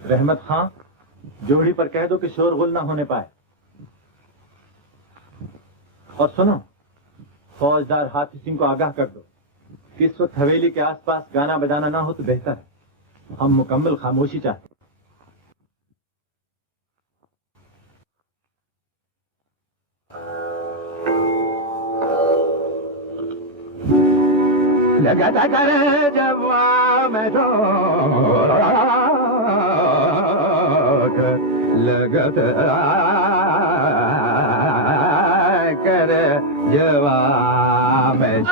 रहमत खां, जोड़ी पर कह दो कि शोरगुल ना होने पाए। और सुनो, फौजदार हाथी सिंह को आगाह कर दो कि इस वक्त हवेली के आसपास गाना बजाना ना हो तो बेहतर है। हम मुकम्मल खामोशी चाहते हैं। लगाता करे जब मैं तो लगता करे जवा में।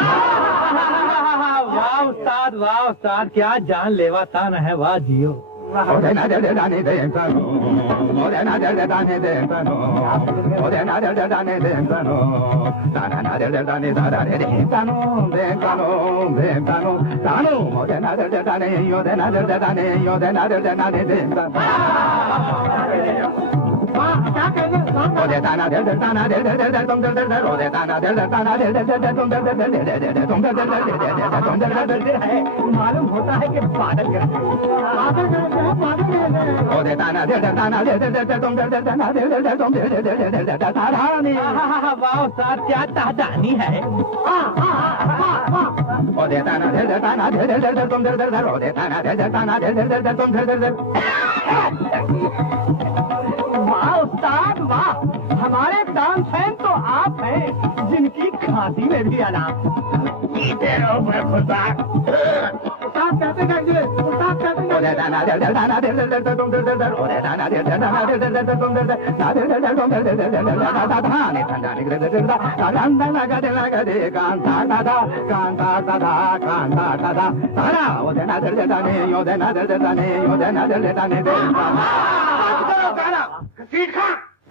वाह उस्ताद, वाह उस्ताद, क्या जान लेवा तान है, वाह जियो। दाने दे दाने दे मालूम होता है कि बादल वाह साथ क्या तादानी है। वाह उस्ताद वाह, हमारे तानसेन तो आप हैं जिनकी खांसी में भी अलाप। उस्ताद कहते करिए, उस्ताद कहते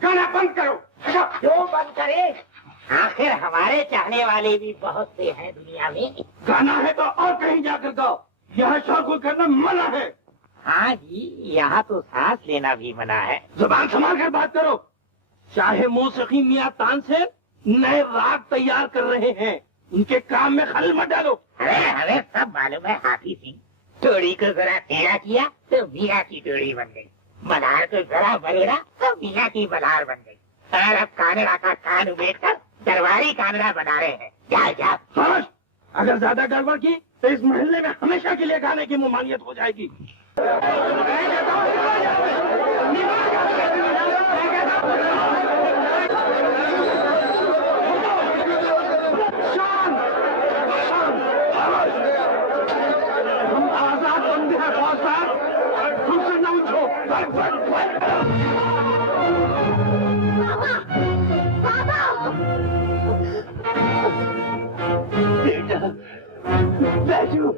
गाना बंद करो। क्यों बंद करे? आखिर हमारे चाहने वाले भी बहुत से हैं दुनिया में। गाना है तो और कहीं जाकर गाओ, यहाँ शोरगुल करना मना है। हाँ जी, यहाँ तो सांस लेना भी मना है। जुबान संभाल कर बात करो। चाहे मौसीकी मियां तानसेन नए राग तैयार कर रहे हैं, उनके काम में खलल मत डालो। अरे हमें सब मालूम है हाथी सिंह। टोड़ी को जरा टेढ़ा किया तो मियाँ की टोड़ी बन गई, मल्हार को जरा बलगड़ा तो मियाँ की मल्हार बन गई, और अब कानड़ा का कान उमेट कर दरबारी कानड़ा बना रहे हैं। जा जा समझ, अगर ज्यादा गड़बड़ की तो इस मोहल्ले में हमेशा के लिए गाने की ममानियत हो जाएगी। हम आजाद बंदे हैं फौजदार, हमसे न उठो। बैजू,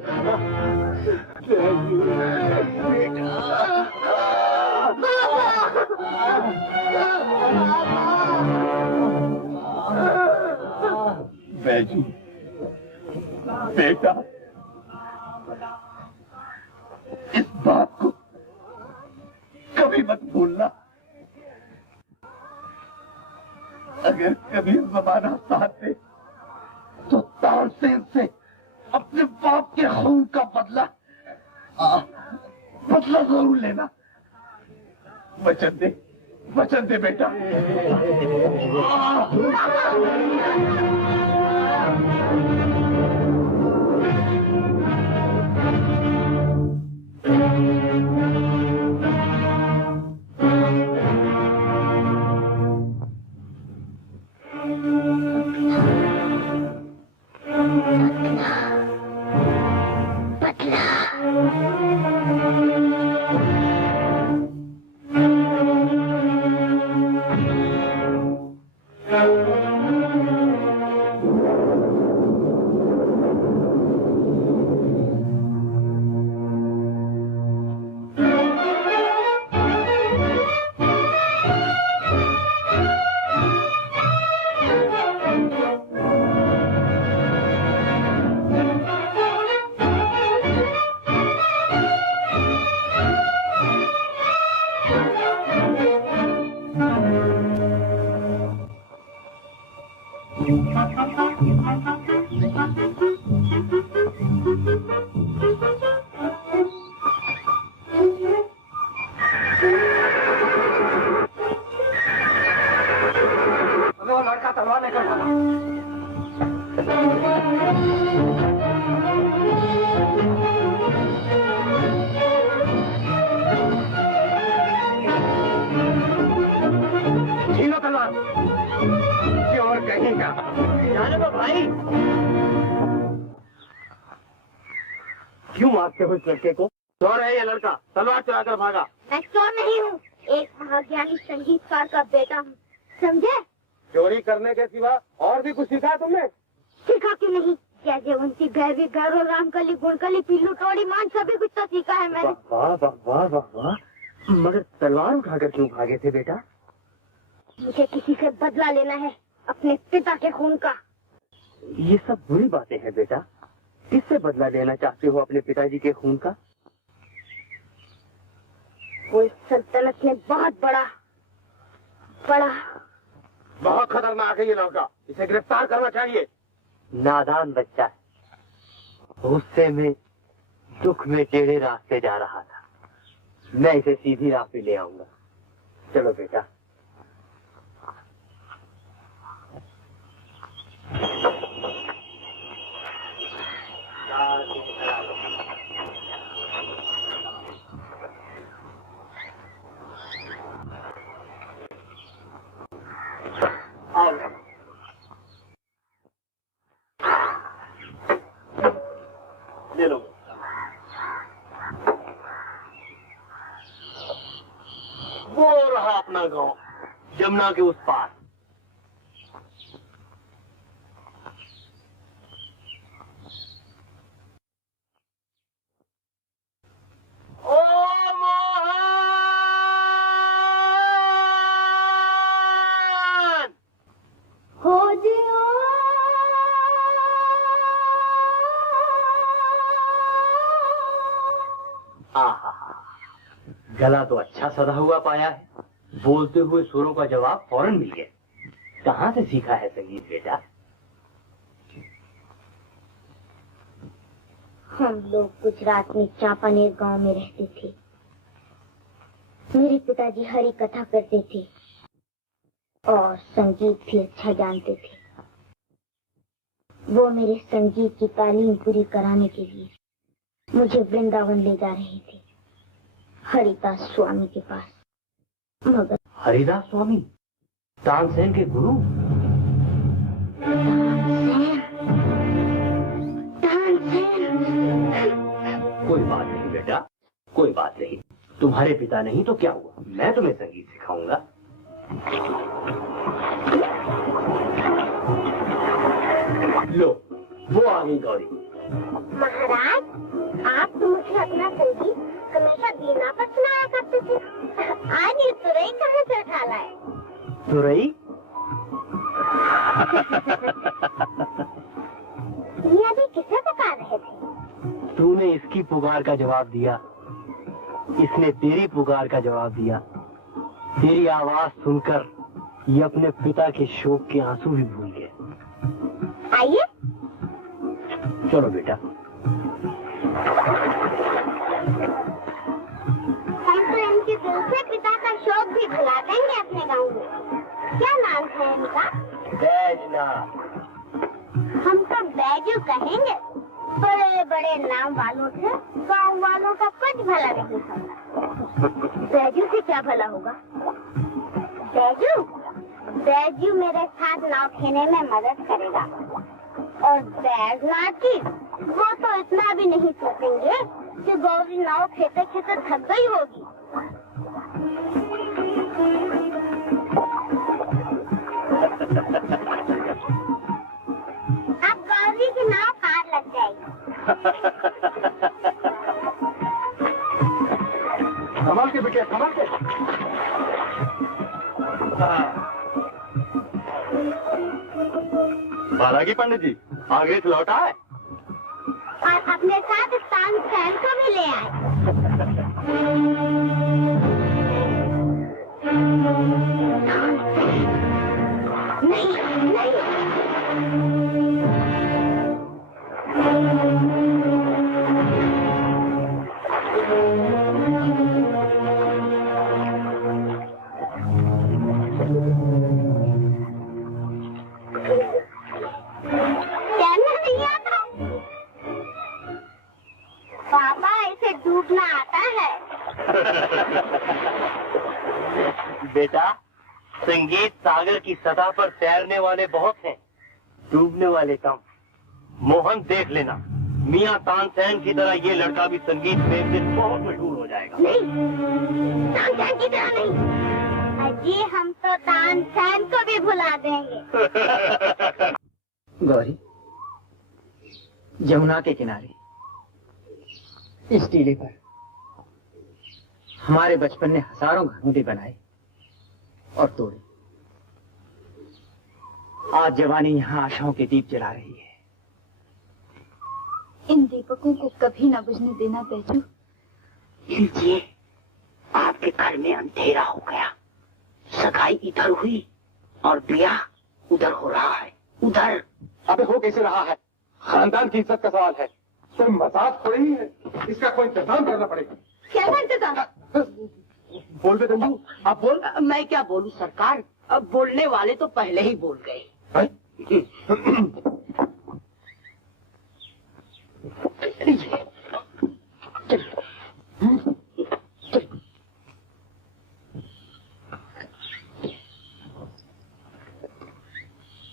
बैजू बेटा, इस बात को कभी मत भूलना। अगर कभी जमाना साथ दे तो तानसेन से अपने बाप के खून का बदला जरूर लेना। वचन दे बेटा। क्यों मारते हो इस लड़के को? चोर है ये लड़का, तलवार चलाकर भागा। मैं चोर नहीं हूँ, एक महाज्ञानी संगीतकार का बेटा हूँ, समझे? चोरी करने के सिवा और भी कुछ सीखा है तुमने? सीखा क्यों नहीं? जैसे उनकी भैरवी, गौरव, रामकली, गुणकली, पिल्लू, टोड़ी, मान सभी कुछ तो सीखा है मैंने। वाह वाह वाह वाह वाह। मगर तलवार उठाकर क्यों भागे थे बेटा? मुझे किसी से बदला लेना है, अपने पिता के खून का। ये सब बुरी बातें हैं बेटा। किससे बदला लेना चाहते हो अपने पिताजी के खून का? वो इस सल्तनत में बहुत बड़ा बहुत खतरनाक है ये लड़का, इसे गिरफ्तार करना चाहिए। नादान बच्चा है, गुस्से में दुख में टेढ़े रास्ते जा रहा था। मैं इसे सीधी राह पे ले आऊंगा। चलो बेटा। ले लो। वो रहा अपना गांव, यमुना के उस पार। ओ मोहन! हो दिया गला तो अच्छा सदा हुआ पाया है, बोलते हुए सुरों का जवाब फौरन मिल गया। कहाँ से सीखा है संगीत बेटा? हम लोग गुजरात में चांपानेर गांव में रहते थे। मेरे पिताजी हरी कथा करते थे और संगीत भी अच्छा जानते थे। वो मेरे संगीत की तालीम पूरी कराने के लिए मुझे वृंदावन ले जा रहे थे, हरिदास स्वामी के पास। मगर हरिदास स्वामी, तानसेन के गुरु? कोई बात नहीं बेटा, कोई बात नहीं। तुम्हारे पिता नहीं तो क्या हुआ, मैं तुम्हें संगीत सिखाऊंगा। लो, वो आ गई गौरी। महाराज, आप तो मुझे अपना संगीत हमेशा वीणा पर सुनाया करते थे। आज ये तुरई कहाँ से उठा लाए? तुरई? ये अभी किसे पुकार रहे थे? तूने इसकी पुकार का जवाब दिया, इसने तेरी पुकार का जवाब दिया। तेरी आवाज सुनकर ये अपने पिता के शोक के आंसू भी भूल गए। आइए, चलो बेटा। हम तो इनके दिल से पिता का शौक भी भुला देंगे अपने गांव में। क्या नाम है इनका? बैजनाथ। हम तो बैजू कहेंगे। बड़े बड़े नाम वालों से गांव वालों का कुछ भला नहीं होगा। बैजू से क्या भला होगा? बैजू बैजू मेरे साथ नाव खेने में मदद करेगा। और बैजनाथ जी वो तो इतना भी नहीं सोचेंगे कि गौरी नाव खेते खेते थक गई होगी। अब गौरी की नाव पार लग जाएगी। संभाल के बेटे, संभाल के। बालाजी पंडित जी आगे से लौटा है और अपने साथ तानसेन को भी ले आए। नहीं नहीं तैरना नहीं आता? पापा इसे डूबना आता है। बेटा, संगीत सागर की सतह पर तैरने वाले बहुत हैं, डूबने वाले कम। मोहन देख लेना, मियां तानसेन की तरह ये लड़का भी संगीत में एक दिन बहुत मशहूर हो जाएगा। नहीं, तानसेन की तरह नहीं। अजी हम तो तानसेन को भी भुला देंगे। गौरी, यमुना के किनारे इस टीले पर हमारे बचपन ने हजारों घरोंदे बनाए और तोड़े। आज जवानी यहाँ आशाओं के दीप जला रही है। इन दीपकों को कभी न बुझने देना बैजू। लीजिए, आपके घर में अंधेरा हो गया। सगाई इधर हुई और ब्याह उधर हो रहा है। उधर अबे हो कैसे रहा है? खानदान की इज्जत का सवाल है। कोई मजाक थोड़ी ही है, इसका कोई इंतजाम करना पड़ेगा। क्या इंतजाम? बोल बे दंडू, आप बोल। मैं क्या बोलूं सरकार, अब बोलने वाले तो पहले ही बोल गए।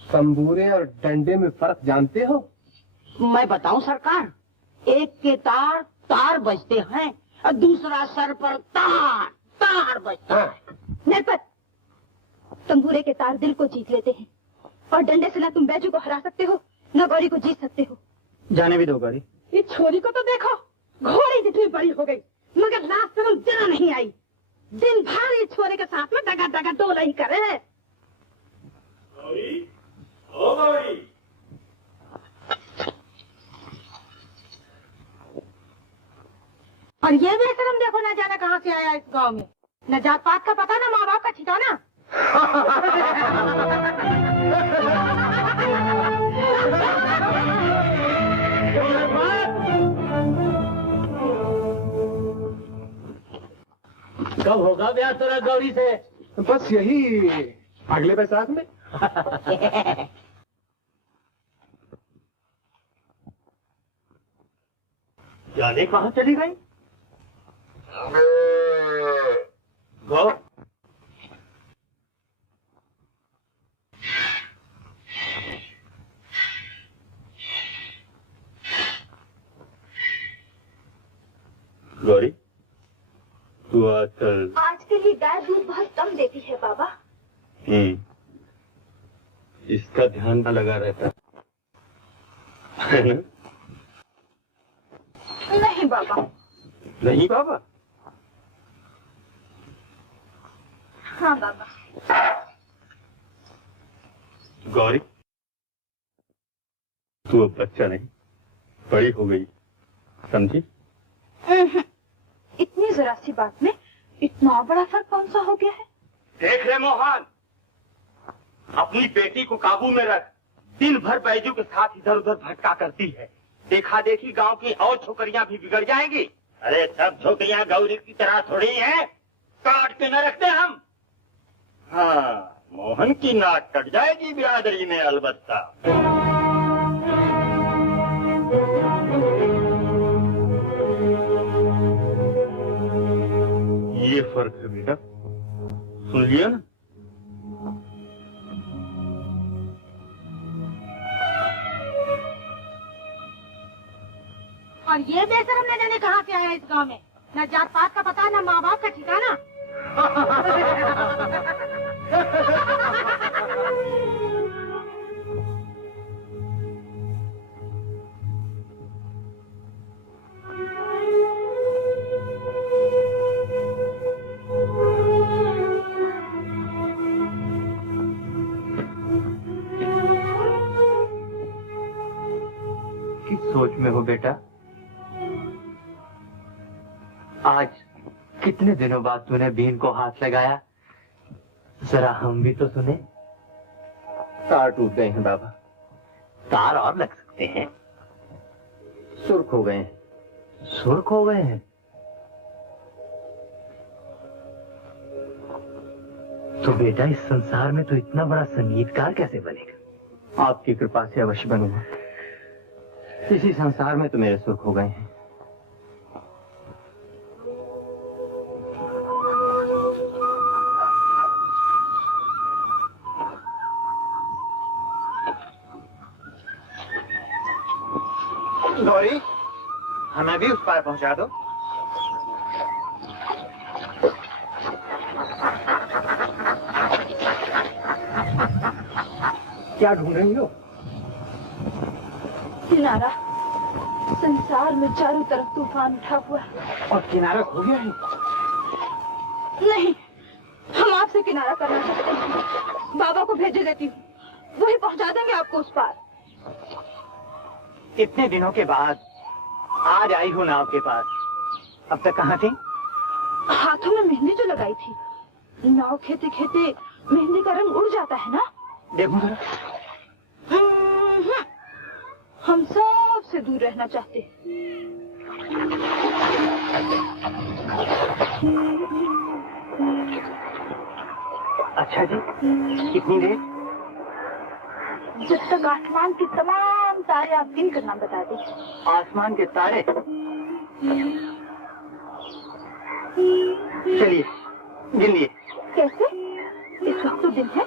तंबूरे और डंडे में फर्क जानते हो? मैं बताऊं सरकार, एक के तार तार बजते हैं और दूसरा सर पर तार तार बजता है। नरपत, तंबूरे के तार दिल को जीत लेते हैं और डंडे से न तुम बैजू को हरा सकते हो न गौरी को जीत सकते हो। जाने भी दो गौरी। ये छोरी को तो देखो, घोड़ी जितनी बड़ी हो गई मगर लास्ट में जरा नहीं आई। दिन भर ये छोरे के साथ में डगा डगा डोला ही करे है। और ये बेशरम देखो ना जाने कहाँ से आया इस गांव में। न जात पात का पता न माँ बाप का ठिकाना। कब होगा ब्याह तेरा गौरी से? बस यही अगले बैसाख में। जाने कहाँ चली गई? गौ गौरी, तू आजकल आज के लिए गाय दूध बहुत कम देती है बाबा। इसका ध्यान न लगा रहता है ना? नहीं बाबा। नहीं बाबा? हाँ बाबा। गौरी, तू अब बच्चा नहीं, बड़ी हो गई, समझी? इतनी जरा सी बात में इतना बड़ा फर्क कौन सा हो गया है? देख ले मोहन, अपनी बेटी को काबू में रख। दिन भर बैजू के साथ इधर उधर भटका करती है। देखा देखी गांव की और छोकरियां भी बिगड़ जाएंगी। अरे सब छोकरियां गौरी की तरह थोड़ी हैं, काट के न रखते हम। हाँ, मोहन की नाक कट जाएगी बिरादरी में अलबत्ता। ये फर्क है बेटा, सुन लिया ना? और ये बेशरम ने जाने कहाँ से आया इस गांव में, न जात पात का पता न माँ बाप का ठिकाना। किस सोच में हो बेटा? आज कितने दिनों बाद तूने बीन को हाथ लगाया, जरा हम भी तो सुने। तार टूट गए हैं बाबा। तार और लग सकते हैं। सुर्ख हो गए हैं। सुर्ख हो गए हैं तो बेटा इस संसार में तो इतना बड़ा संगीतकार कैसे बनेगा? आपकी कृपा से अवश्य बनूंगा। इसी संसार में तो मेरे सुर्ख हो गए हैं। गौरी, हमें भी उस पार पहुंचा दो। क्या ढूंढ रही हो? किनारा। संसार में चारों तरफ तूफान उठा हुआ है। और किनारा खो गया है? नहीं, हम आपसे किनारा करना चाहते हैं। बाबा को भेजे देती हूँ, वही पहुंचा देंगे आपको उस पार। इतने दिनों के बाद आज आई हूँ नाव के पास। अब तक कहाँ थी? हाथों में मेहंदी जो लगाई थी। नाव खेते खेते मेहंदी का रंग उड़ जाता है ना। देखूं जरा। हम सबसे दूर रहना चाहते हैं। अच्छा जी, कितनी देर? जब तक आसमान के तमाम तारे आप गिन कर नाम बता दें। आसमान के तारे? चलिए गिन लिए। कैसे? इस वक्त तो दिन है।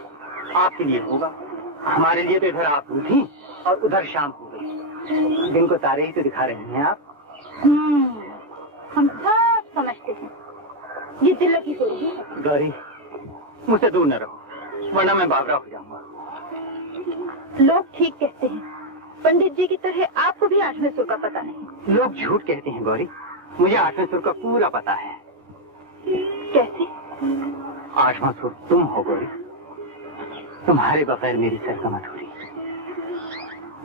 आपके लिए होगा, हमारे लिए तो इधर आप थी और उधर शाम हो गई। दिन को तारे ही तो दिखा रहे हैं आप। हम सब समझते हैं, ये दिल की होती है। गौरी, मुझसे दूर न रहो, वरना मैं बावरा हो जाऊंगा। लोग ठीक कहते हैं, पंडित जी की तरह आपको भी 8वें सुर का पता नहीं। लोग झूठ कहते हैं गौरी, मुझे 8वें सुर का पूरा पता है। कैसे? 8वां सुर तुम हो गौरी। तुम्हारे बगैर मेरी सरगम अधूरी,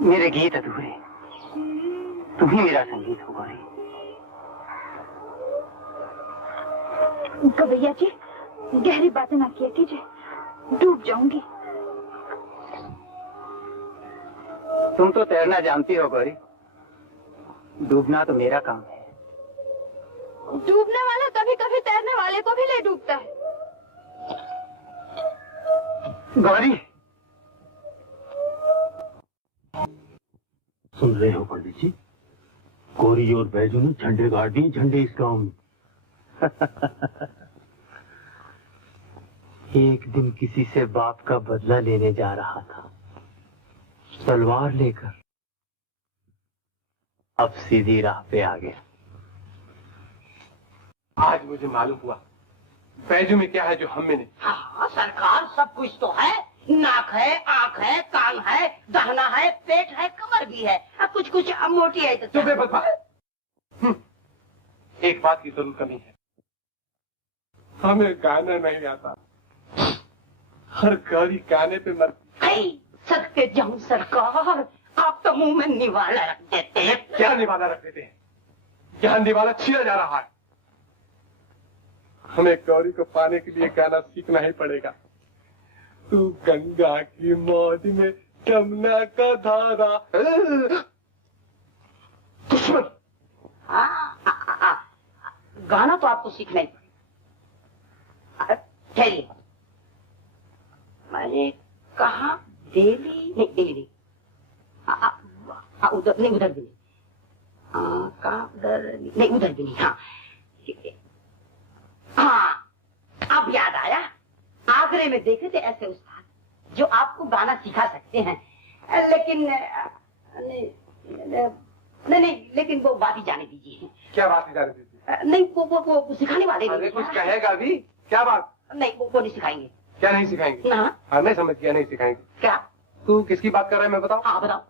मेरे गीत अधूरे। तुम ही मेरा संगीत हो गौरी। गवैया जी, गहरी बातें ना किया कीजिए, डूब जाऊंगी। तुम तो तैरना जानती हो गौरी, डूबना तो मेरा काम है। डूबने वाला कभी कभी तैरने वाले को भी ले डूबता है। गौरी, सुन रहे हो पंडित जी? गौरी और बैजू ने झंडे गाड़ दिए, झंडे इस गांव में। एक दिन किसी से बाप का बदला लेने जा रहा था, तलवार लेकर। अब सीधी राह पे आ गया। आज मुझे मालूम हुआ बैजू में क्या है जो हम में नहीं। हाँ सरकार, सब कुछ तो है। नाक है, आंख है, कान है, दाहिना है, पेट है, कमर भी है। अब कुछ कुछ अब मोटी है तो चुप है बदमाश। एक बात की जरूर कमी है, हमें गाना नहीं आता। हर गौरी गाने पे मरती। सकते जाऊं सरकार, आप तो मुंह में निवाला रख देते हैं। क्या निवाला रख देते हैं? यहाँ निवाला छीना जा रहा है। हमें गौरी को पाने के लिए गाना सीखना ही पड़ेगा। तू गंगा की मौज में जमुना का धारा। दुश्मन। गाना तो आपको सीखना ही पड़ेगा। ठहरिए, मैंने कहा दिल्ली नहीं, उधर नहीं, उधर भी नहीं, कहा उधर नहीं, उधर भी नहीं। हाँ हाँ, अब याद आया, आगरे में देखे थे ऐसे उस्ताद जो आपको गाना सिखा सकते हैं, लेकिन नहीं, लेकिन वो बात ही जाने दीजिए। क्या बात ही जाने दीजिए? नहीं, वो सिखाने वाले अरे नहीं। कुछ कहेगा भी? क्या बात? नहीं, वो नहीं सिखाएंगे। क्या नहीं सिखाएंगे? ना, हमें समझ गया, नहीं सिखाएंगे। क्या? तू किसकी बात कर रहा है, मैं बताऊं? हाँ बताओ।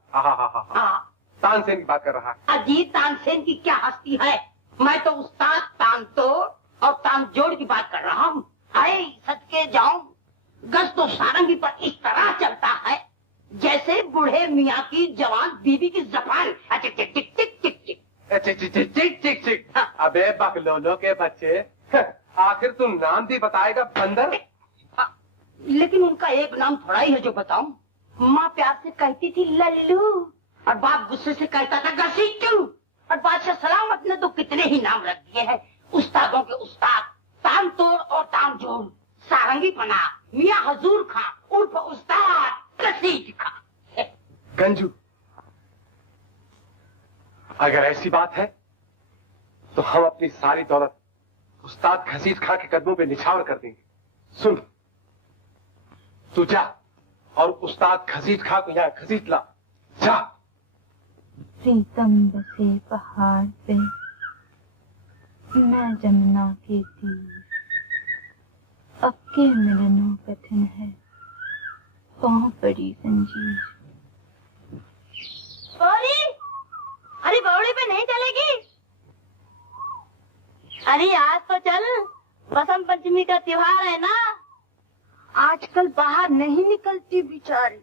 हाँ, तानसेन की बात कर रहा है। अजीत तानसेन की क्या हस्ती है, मैं तो उस्ताद तानतोड़ और तानजोड़ की बात कर रहा हूँ। अरे सदके जाऊं, गज तो सारंगी पर इस तरह चलता है जैसे बूढ़े मियाँ की जवान बीबी की जबान। टिक टिक टिक टिक टिक टिक चिक चिक चिक चिक चिक चिक। अबे बकलोलो के बच्चे, आखिर तू नाम भी बताएगा बंदर? लेकिन उनका एक नाम थोड़ा ही है जो बताऊं। माँ प्यार से कहती थी लल्लू, और बाप गुस्से से कहता था घसीटू, और बादशाह सलामत ने तो कितने ही नाम रख दिए हैं। उस्तादों के उस्ताद, तानतोड़ और तानजोड़, सारंगी पना, मियाँ हजूर खां उर्फ उस्ताद घसीट खां। गंजू, अगर ऐसी बात है तो हम अपनी सारी दौलत उस्ताद घसीट खां के कदमों पे निछावर कर देंगे। सुन, तू जा और उस्ताद घसीट खां को यहाँ घसीट ला, जा। प्रीतम बसे पहाड़ पे, मैं जमुना के तीर, अब के मिलनों कठिन है, पाँव पड़ी जंजीर। बौली, अरे बौली पे नहीं चलेगी? अरे आज तो चल, बसंत पंचमी का त्योहार है ना। आजकल बाहर नहीं निकलती बेचारी।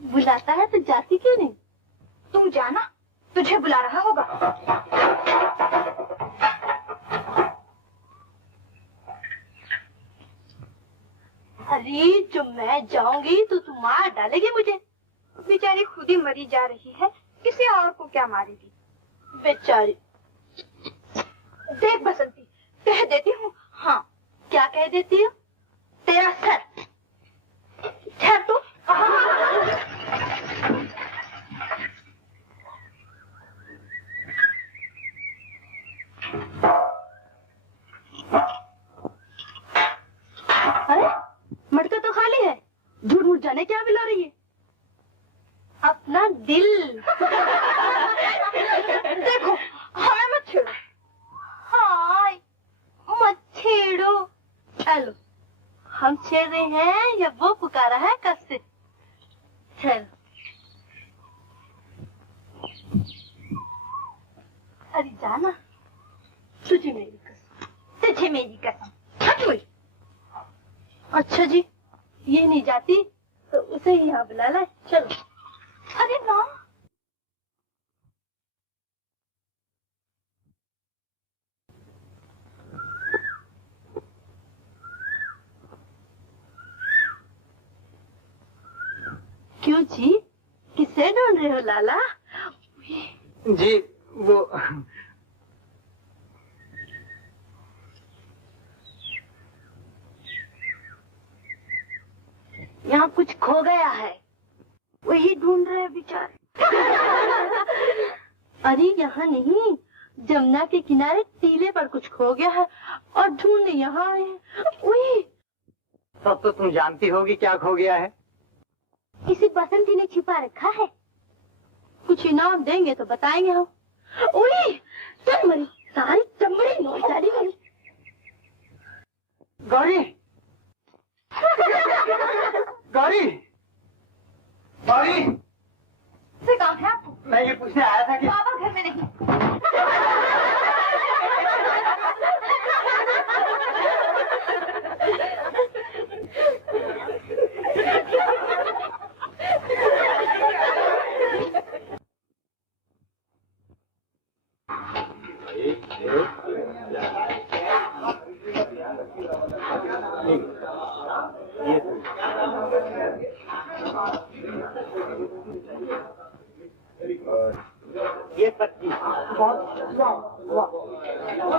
बुलाता है तो जाती क्यों नहीं? तुम जाना, तुझे बुला रहा होगा। अरे जो मैं जाऊंगी तो तुम मार डालेगी मुझे। बेचारी खुद ही मरी जा रही है, किसी और को क्या मारेगी बेचारी। देख बसंती, कह देती हूँ। हाँ, क्या कह देती हो? तेरा सर। ठहर तू। अरे मटका तो खाली है, झूठ मूठ जाने क्या मिला रही है? अपना दिल। देखो, हमें मत छेड़ो। हाय, मत छेड़ो। चलो, हम छेड़ रहे हैं या वो पुकारा है कब से? चलो। अरे जाना, तुझे मेरी कसम, तुझे मेरी कसम। हट हुई। अच्छा जी, ये नहीं जाती तो उसे ही यहाँ बुला ले। चलो। अरे ना, क्यों जी, किसे ढूंढ रहे हो लाला? जी वो यहाँ कुछ खो गया है, वही ढूंढ रहे हैं बेचारे। अरे यहाँ नहीं, जमुना के किनारे टीले पर कुछ खो गया है और ढूंढने यहाँ आए हैं। वही। तब तो तुम जानती होगी क्या खो गया है। किसी बसंती ने छिपा रखा है। कुछ इनाम देंगे तो बताएंगे हम। उई, चल मरी, सारी चमड़ी नोचारी गई। गौरी, गौरी, गौरी, से कहाँ है आप? मैं ये पूछने आया था कि बाबा घर में नहीं। ये 25।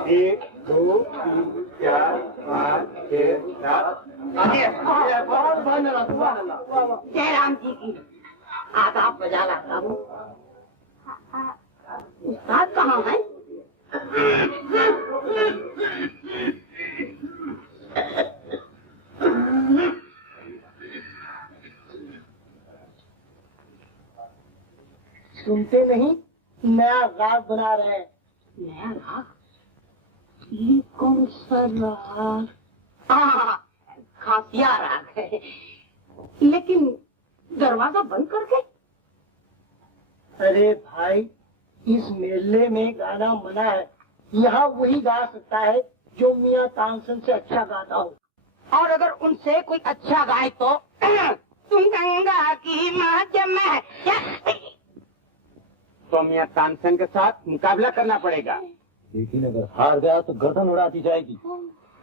1 2 3 4 5 6 7। बहुत जय राम जी की आदाब बजा लाता हूँ। उस्ताद कहाँ है? सुनते नहीं, नया राग बना रहे हैं। नया राग? ये कौन सा राग? हाँ, खासिया राग है। लेकिन दरवाजा बंद करके? अरे भाई, इस मेले में गाना मना है। यहाँ वही गा सकता है जो मियाँ तानसेन से अच्छा गाता हो। और अगर उनसे कोई अच्छा गाए तो तुम गंगा की माँ जमा। तो मियाँ तानसेन के साथ मुकाबला करना पड़ेगा। लेकिन अगर हार गया तो गर्दन उड़ा दी जाएगी।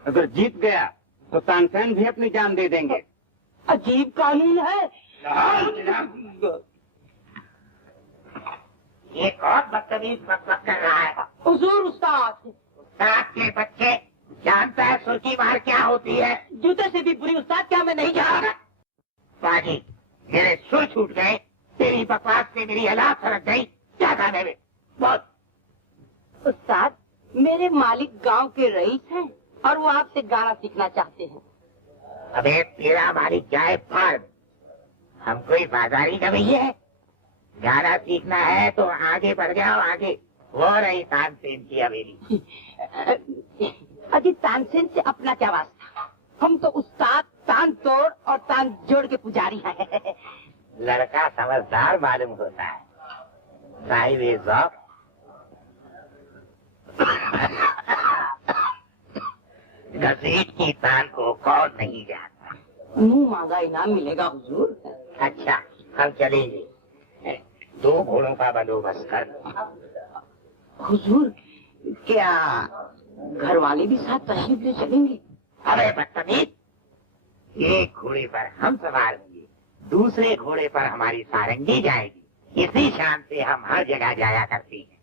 अगर जीत गया तो तानसेन भी अपनी जान दे देंगे। अजीब कानून है। ये कौन बदतमीज बकबक कर रहा है? हुजूर उस्ताद। उस्ताद के बच्चे, जानता है सुर्खी मार क्या होती है? जूते से भी बुरी उस्ताद, क्या मैं नहीं जानता? बाजी, मेरे सुर छूट गए। तेरी बकवास से मेरी हालात फरक गई। क्या गाने में? बहुत। उस्ताद, मेरे मालिक गांव के रईस हैं और वो आपसे गाना सीखना चाहते हैं। अबे तेरा मालिक जाए फाड़। हम कोई बाजारी गवैये है? गाना सीखना है तो आगे बढ़ जाओ, आगे। वो रही तानसेन की हवेली। अजी तानसेन से अपना क्या वास्ता? हम तो उस्ताद तान तोड़ और तान जोड़ के पुजारी हैं। लड़का समझदार मालूम होता है। साहिब ज़ौक़। घसीट की तान को कौन नहीं जानता। मुंह मांगा इनाम मिलेगा हुजूर। अच्छा, हम चलेंगे। 2 घोड़ों का बंदोबस्त कर। हुजूर, क्या घर वाले भी साथ तशरीफ ले चलेंगे? अरे बदतमीज, एक घोड़े पर हम सवार होंगे, दूसरे घोड़े पर हमारी सारंगी जाएगी। इसी शान से हम हर जगह जाया करते हैं।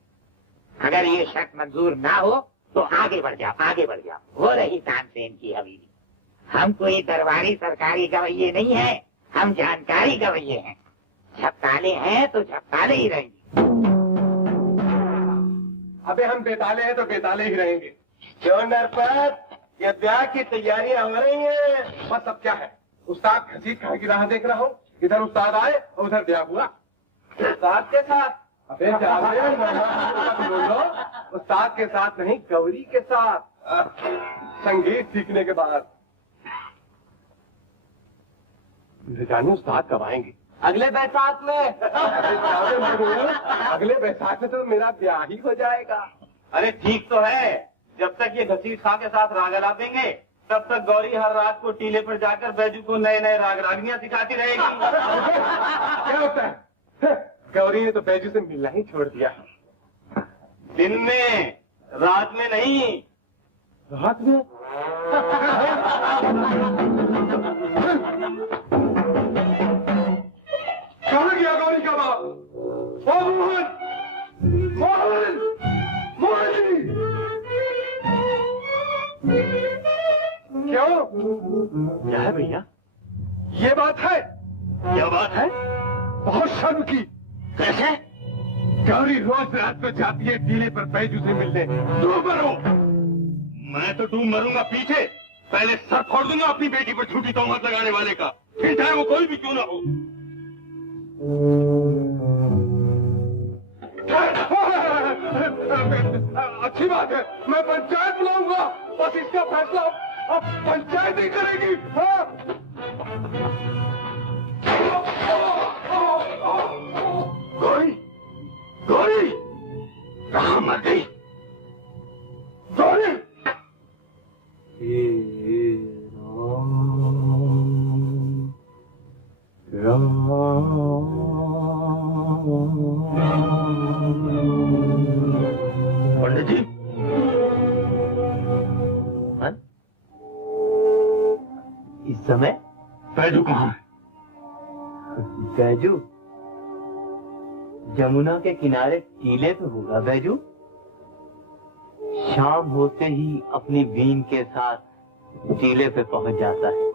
अगर ये शर्त मंजूर ना हो तो आगे बढ़ जाओ, आगे बढ़ जाओ। हो रही तानसेन की हवेली। हम कोई दरबारी सरकारी गवैये नहीं है, हम जानकारी गवैये हैं। झपकाले हैं तो झपकाले ही रहेंगे। अबे हम बेताले हैं तो बेताले ही रहेंगे। क्यों नरपत, ये ब्याह की तैयारियां हो रही हैं। बस अब क्या है, उस्ताद घसीट खाने की राह देख रहा हूँ। इधर उस्ताद आए और उधर ब्याह हुआ। उस्ताद के साथ? अबे बोलो, उस्ताद के साथ नहीं, गौरी के साथ। संगीत सीखने के बाद। जाने उस्ताद कब आएंगे? अगले बैसाख में। अगले बैसाख में तो मेरा ब्याह ही हो जाएगा। अरे ठीक तो है, जब तक ये घसीट खा के साथ राग ला देंगे तब तक गौरी हर रात को टीले पर जाकर बैजू को नए नए राग रागनियां सिखाती रहेगी। क्या होता है? गौरी ने तो बैजू से मिलना ही छोड़ दिया। दिन में, रात में नहीं। रात में? कहाँ गया गौरी का बाप? ओ मोहन, मोहन, मोहन जी! क्यों? क्या है भैया? ये बात है? क्या बात है? बहुत शर्म की। कैसे? गौरी रोज रात को जाती है टीले पर बैजू से मिलने। तू मरो। मैं तो डूब मरूंगा पीछे। पहले सर फोड़ दूंगा अपनी बेटी पर झूठी तोहमत लगाने वाले का, फिर चाहे वो कोई भी क्यों ना हो। अच्छी बात है, मैं पंचायत बुलाऊंगा। बस इसका फैसला अब पंचायत ही करेगी। हाँ? गौरी, गौरी कहाँ मर गई? गौरी! पंडित जी, इस समय बैजू कहाँ है? बैजू जमुना के किनारे टीले पे होगा बैजू। शाम होते ही अपनी बीन के साथ टीले पे पहुंच जाता है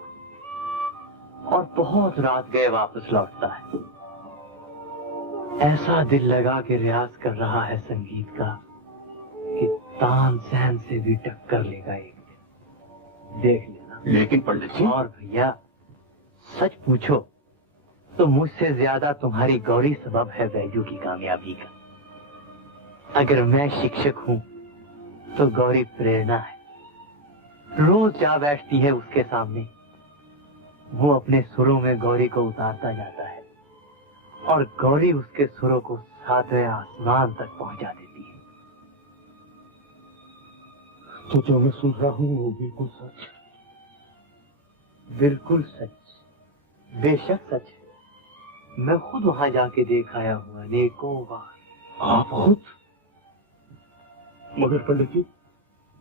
और बहुत रात गए वापस लौटता है। ऐसा दिल लगा के रियाज कर रहा है संगीत का कि तानसेन से भी टक्कर लेगा एक दिन, देख लेना। लेकिन पंडित जी, और भैया सच पूछो तो मुझसे ज्यादा तुम्हारी गौरी सबब है बैजू की कामयाबी का। अगर मैं शिक्षक हूँ तो गौरी प्रेरणा है। रोज जा बैठती है उसके सामने, वो अपने सुरों में गौरी को उतारता जाता है और गौरी उसके सुरों को 7वें आसमान तक पहुंचा देती है। तो जो मैं सुन रहा हूँ वो बिल्कुल सच, बिल्कुल सच, बेशक सच है। मैं खुद वहां जाके देख आया हूँ अनेकों बार। आप खुद? मगर पंडित जी,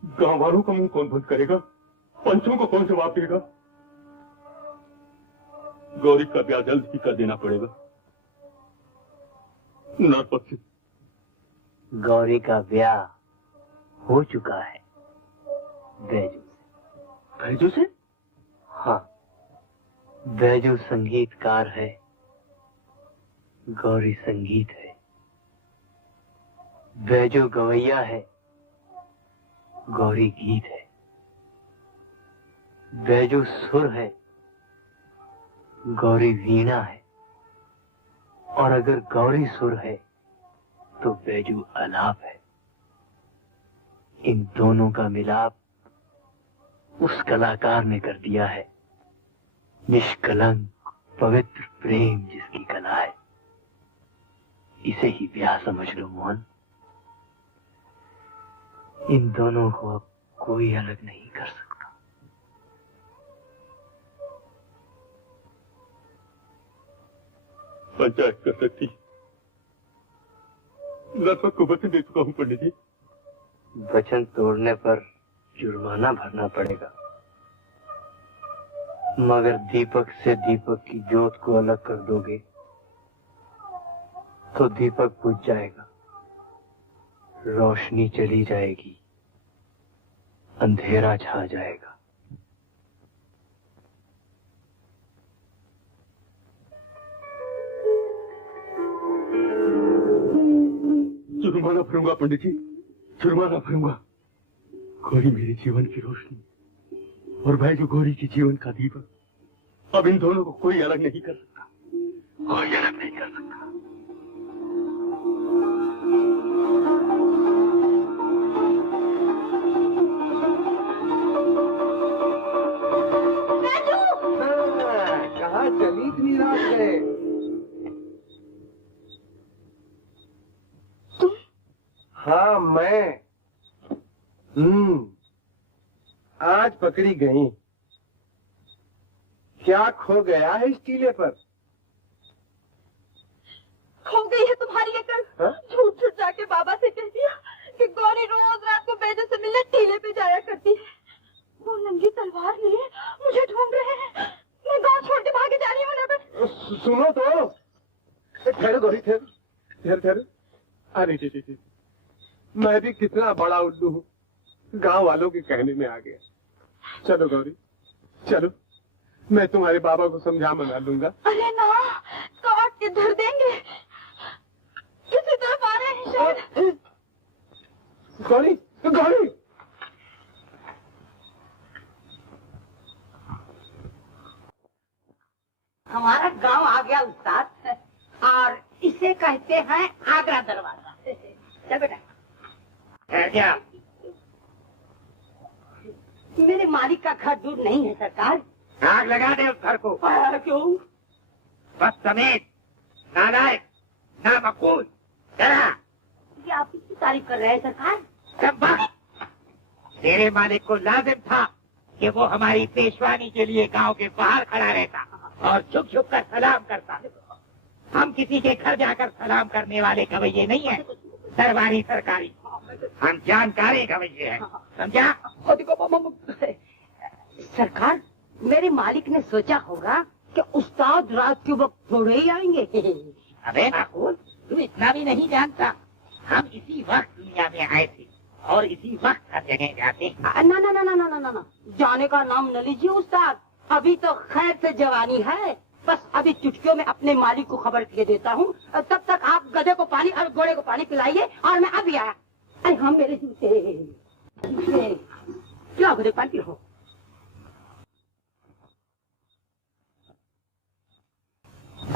गांव वालों का मुंह कौन बंद करेगा? पंचों को कौन जवाब देगा? गौरी का ब्याह जल्द ही कर देना पड़ेगा। नरपति, गौरी का ब्याह हो चुका है बैजू से। बैजू से? हाँ, बैजू संगीतकार है, गौरी संगीत है। बैजू गवैया है, गौरी गीत है। बैजू सुर है, गौरी वीणा है। और अगर गौरी सुर है तो बैजू आलाप है। इन दोनों का मिलाप उस कलाकार ने कर दिया है, निष्कलंक पवित्र प्रेम जिसकी कला है। इसे ही ब्याह समझ लो मोहन। इन दोनों को अब कोई अलग नहीं कर सकता। पंचायत कर सकती, नरपत को वचन दे चुका हूँ पंडित जी। वचन तोड़ने पर जुर्माना भरना पड़ेगा, मगर दीपक से दीपक की ज्योत को अलग कर दोगे तो दीपक बुझ जाएगा, रोशनी चली जाएगी, अंधेरा छा जाएगा। जुर्माना भरूंगा पंडित जी, जुर्माना भरूंगा। गौरी मेरे जीवन की रोशनी और बैजू गौरी की जीवन का दीपक। अब इन दोनों को कोई अलग नहीं कर सकता, कोई अलग नहीं कर सकता। कहाँ चली इतनी रात गए? हाँ मैं। आज पकड़ी गई। क्या खो गया है इस टीले पर? खो गई है तुम्हारी अकल। झूठ झूठ जाके बाबा से कह दिया कि गौरी रोज रात को बैजू से मिलने टीले पे जाया करती है। वो नंगी तलवार लिए मुझे ढूंढ रहे हैं। मैं गांव छोड़ के भागे जा रही हूँ ना बस। सुनो तो। ठहरो गौरी, ठहर ठहर। अरे टी मैं भी कितना बड़ा उल्लू हूँ, गांव वालों के कहने में आ गया। चलो गौरी चलो, मैं तुम्हारे बाबा को समझा मना लूंगा। अरे ना, काट के धर देंगे। किसी तरफ आ रहे हैं शायद। गौरी गौरी, हमारा गांव आ गया उस्ताद, और इसे कहते हैं आगरा दरवाजा। चल बेटा। क्या? मेरे मालिक का घर दूर नहीं है सरकार। आग लगा दे उस घर को। क्यों? बदतमीज, नालायक, नामकूल, डरा। ये आप किसकी तारीफ कर रहे हैं सरकार? चंपा, तेरे मालिक को लाजिम था कि वो हमारी पेशवानी के लिए गांव के बाहर खड़ा रहता और छुप छुप कर सलाम करता। हम किसी के घर जाकर सलाम करने वाले गवैये नहीं है, दरबारी सरकारी। हम जानकारी गवैये हैं, समझा? सरकार, मेरे मालिक ने सोचा होगा कि उस्ताद रात के वक्त थोड़े ही आएंगे। अबे माकूल, तू इतना भी नहीं जानता, हम इसी वक्त दुनिया में आए थे और इसी वक्त हर जगह जाते हैं। ना ना ना ना ना ना ना, जाने का नाम न लीजिए उस्ताद, अभी तो खैर से जवानी है। बस अभी चुटकियों में अपने मालिक को खबर दे देता हूँ, तब तक आप गधे को पानी और घोड़े को पानी पिलाइए और मैं अभी आया। अरे हम मेरे जूते क्या गधे पानी हो।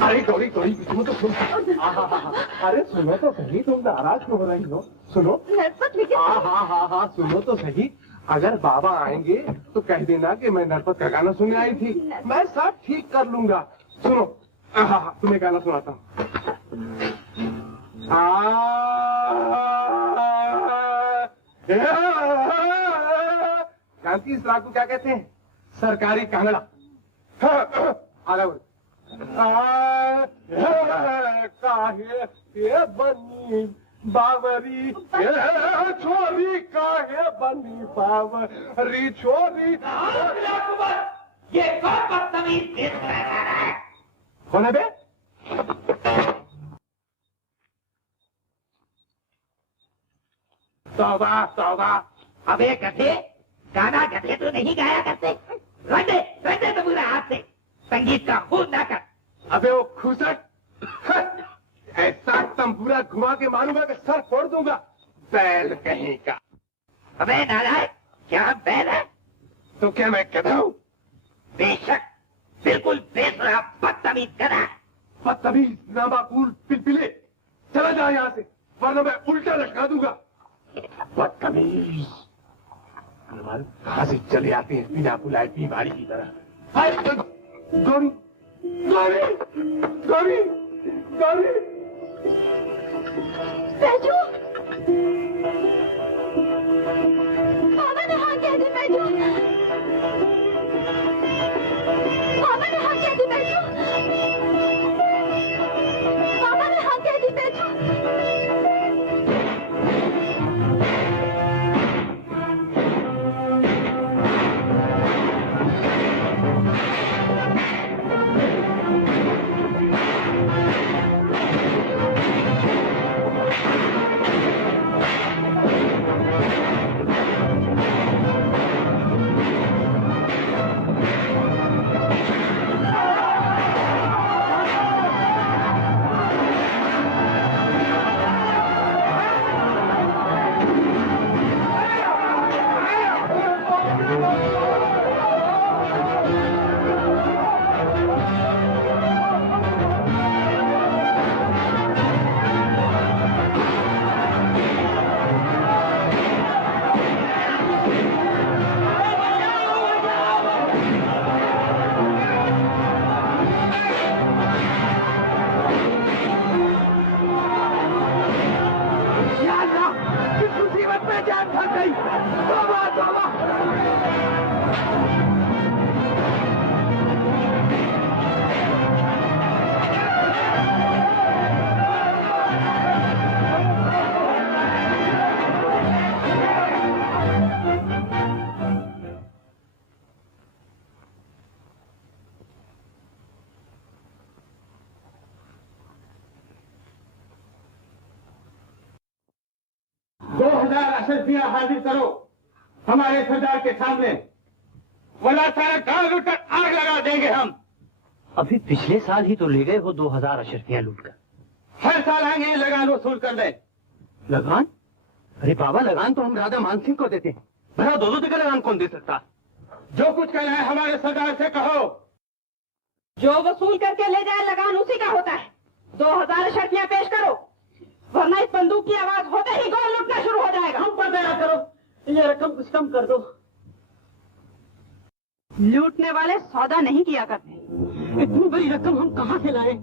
अरे गौरी गौरी तुम तो सुन। अरे सुनो तो सही, तुम नाराज क्यों हो रही हो? सुनो। हाँ सुनो तो सही, अगर बाबा आएंगे तो कह देना कि मैं नरपत का गाना सुनने आई थी, मैं सब ठीक कर लूंगा। सुनो, तुम्हें गाना सुनाता हूँ। कांति इस राग को क्या कहते हैं? सरकारी कांगड़ा। काहे बनी बावरी छोरी, काहे बनी बावरी छोरी। ये कौन बदतमीज देश में रह रहा है? कौन है बे? तौबा तौबा, अबे गधे, गाना गधे तो नहीं गाया करते। रंडे तो बुरा हाथ से संगीत का खून ना कर। अबे वो खुसट, ऐसा तंबूरा घुमा के मारूंगा कि सर फोड़ दूंगा। बैल कहीं का। अबे नालायक, क्या हम बैल है? तो क्या मैं गधा हूँ? बेशक, बिल्कुल बेसुरा बदतमीज गधा है। बदतमीज नामाकूल पिलपिले, चला जा यहाँ से वरना मैं उल्टा लटका दूंगा। बदतमीज कहाँ से चले आते हैं बिना बुलाए बीमारी की तरह। गौरी गौरी गौरी गौरी। बैजू, बाबा ने हाँ कह दी। बैजू, बाबा ने हाँ कह दी। बैजू, बाबा ने हाँ कह दी। बैजू, अशर्फियां हाजिर करो हमारे सरदार के सामने, वरना सारा गांव लूटकर आग लगा देंगे हम। अभी पिछले साल ही तो ले गए हो 2000 अशर्फियां लूटकर। हर साल आएंगे ये लगान वसूल कर दें। लगान? अरे बाबा, लगान तो हम राजा मानसिंह को देते हैं, भला 2-2 जगह लगान कौन दे सकता? जो कुछ कहना है हमारे सरदार से कहो। जो वसूल करके ले जाए लगान उसी का होता है। 2000 अशर्फियां पेश करो, वरना इस बंदूक की आवाज होते ही गोल लुटना शुरू हो जाएगा। हम पर दया करो, ये रकम कुछ कम कर दो। लूटने वाले सौदा नहीं किया करते। इतनी बड़ी रकम हम कहाँ से लाएं?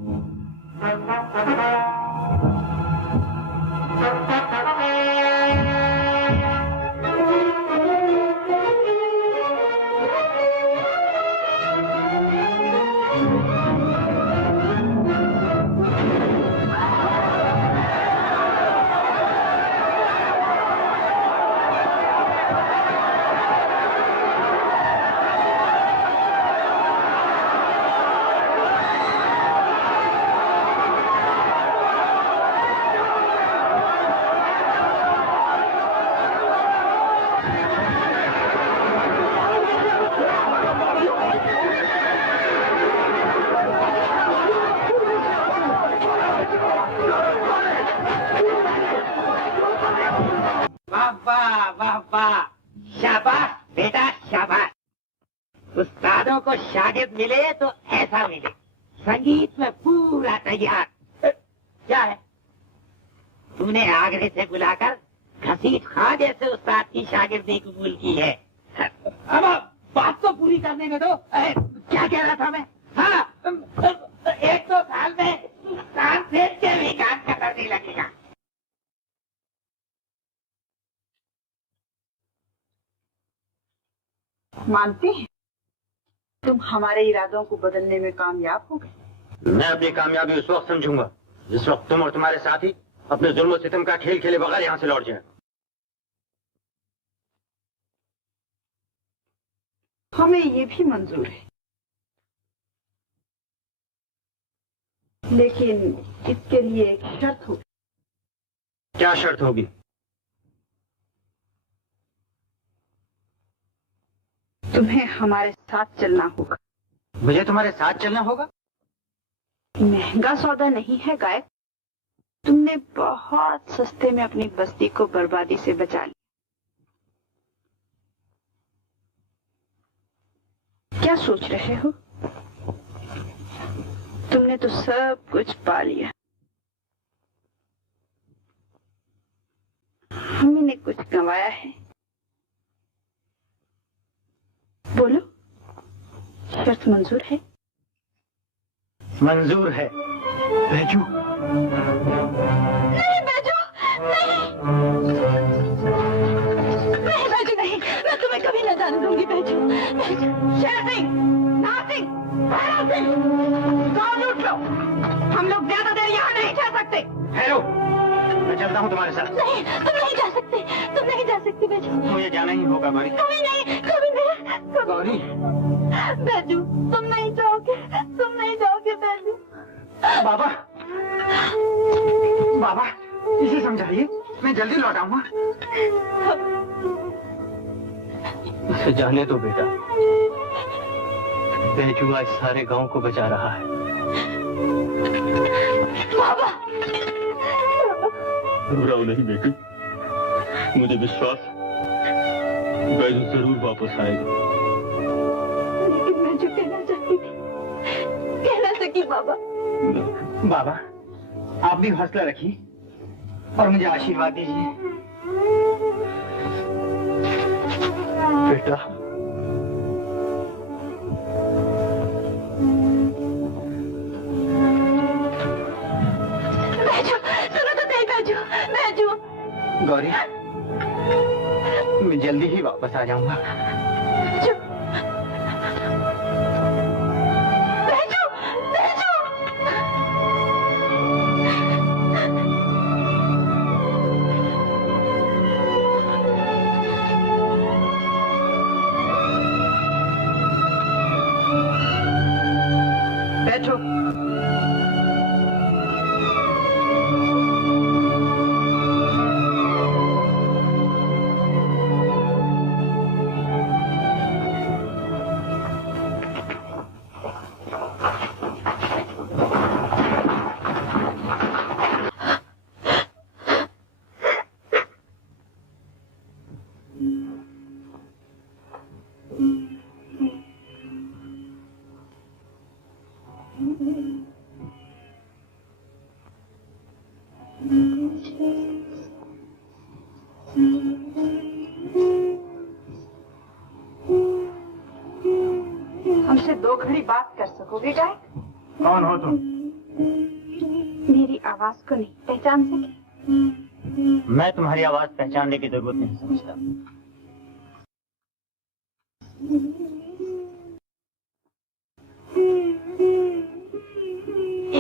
वाह वाह वाह वाह, शाबाश बेटा शाबाश। उस्तादों को शागिर्द मिले तो ऐसा मिले, संगीत में पूरा तैयार। क्या है, तूने आगरे से बुलाकर घसीट खां जैसे उस्ताद की शागिर्दी कबूल की है। अब बात तो पूरी करने में दो। क्या कह रहा था मैं? हाँ, 1-2 साल में कान फेंक के भी काम करने लगेगा। मानते हैं तुम हमारे इरादों को बदलने में कामयाब हो गए। मैं अपनी कामयाबी उस वक्त समझूंगा जिस वक्त तुम और तुम्हारे साथी अपने जुल्म सितम का खेल खेले बगैर यहाँ से लौट जाए। हमें ये भी मंजूर है, लेकिन इसके लिए एक शर्त होगी। क्या शर्त होगी? तुम्हें हमारे साथ चलना होगा। मुझे तुम्हारे साथ चलना होगा? महंगा सौदा नहीं है गायक। तुमने बहुत सस्ते में अपनी बस्ती को बर्बादी से बचा लिया। क्या सोच रहे हो? तुमने तो सब कुछ पा लिया, हमने कुछ गंवाया है। बोलो, शर्त मंजूर है? मंजूर है। बैजू, नहीं बैजू, नहीं बैजू, नहीं, मैं तुम्हें कभी न जाने दूंगी बैजू। शेर सिंह, नाथ सिंह, भैरव सिंह, कौन उठ लो। हम लोग ज्यादा देर यहाँ नहीं जा सकते। ठहरो, मैं चलता हूँ तुम्हारे साथ। नहीं, तुम नहीं जा सकते, तुम नहीं जा सकते बैजू। मुझे जाना ही होगा गौरी। कभी नहीं, कभी नहीं। गौरी, बैजू, तुम नहीं जाओगे, तुम नहीं जाओगे बैजू। बाबा, बाबा, इसे समझाइए, मैं जल्दी लौट आऊंगा। इसे जाने दो बेटा, बैजू आज सारे गांव को बचा रहा है। बाबा, घबराओ नहीं बेटी, मुझे विश्वास है बैजू जरूर वापस आएगा। लेकिन मैं जो कहना चाहती थी कह ना सकी बाबा। बाबा, आप भी हौसला रखिए और मुझे आशीर्वाद दीजिए। बेटा, बैजू, सुनो तो सही बैजू, बैजू। गौरी, मैं जल्दी ही वापस आ जाऊंगा। बैजू, बैजू, बैजू। बैठो। हमसे 2 घड़ी बात कर सकोगे गायक? कौन हो तुम? मेरी आवाज को नहीं पहचान सके? मैं तुम्हारी आवाज पहचानने की जरूरत नहीं समझता।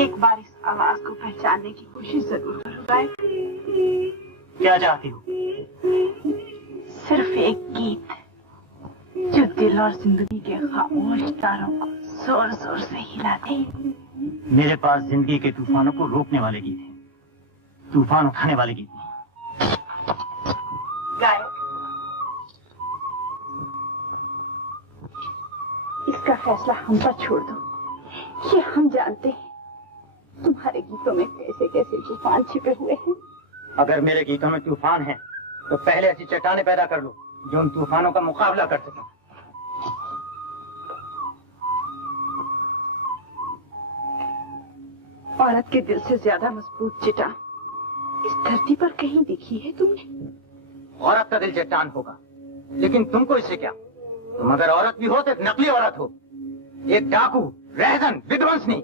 एक बार इस आवाज को पहचानने की कोशिश जरूर करो गायक। क्या चाहती हो? सिर्फ एक गीत जो दिल और जिंदगी के खामोश तारों को जोर जोर से हिला दे। मेरे पास जिंदगी के तूफानों को रोकने वाले गीत हैं, तूफान उठाने वाले गीत नहीं। गायक, इसका फैसला हम पर छोड़ दो। ये हम जानते हैं तुम्हारे गीतों में कैसे कैसे तूफान छिपे हुए हैं। अगर मेरे गीतों में तूफान है तो पहले ऐसी चट्टानें पैदा कर लो जो उन तूफानों का मुकाबला कर सके। औरत के दिल से ज्यादा मजबूत चट्टान इस धरती पर कहीं देखी है तुमने? औरत का दिल चट्टान होगा, लेकिन तुमको इससे क्या? तुम अगर औरत भी हो तो एक नकली औरत हो, एक डाकू, रहजन, विध्वंसनी।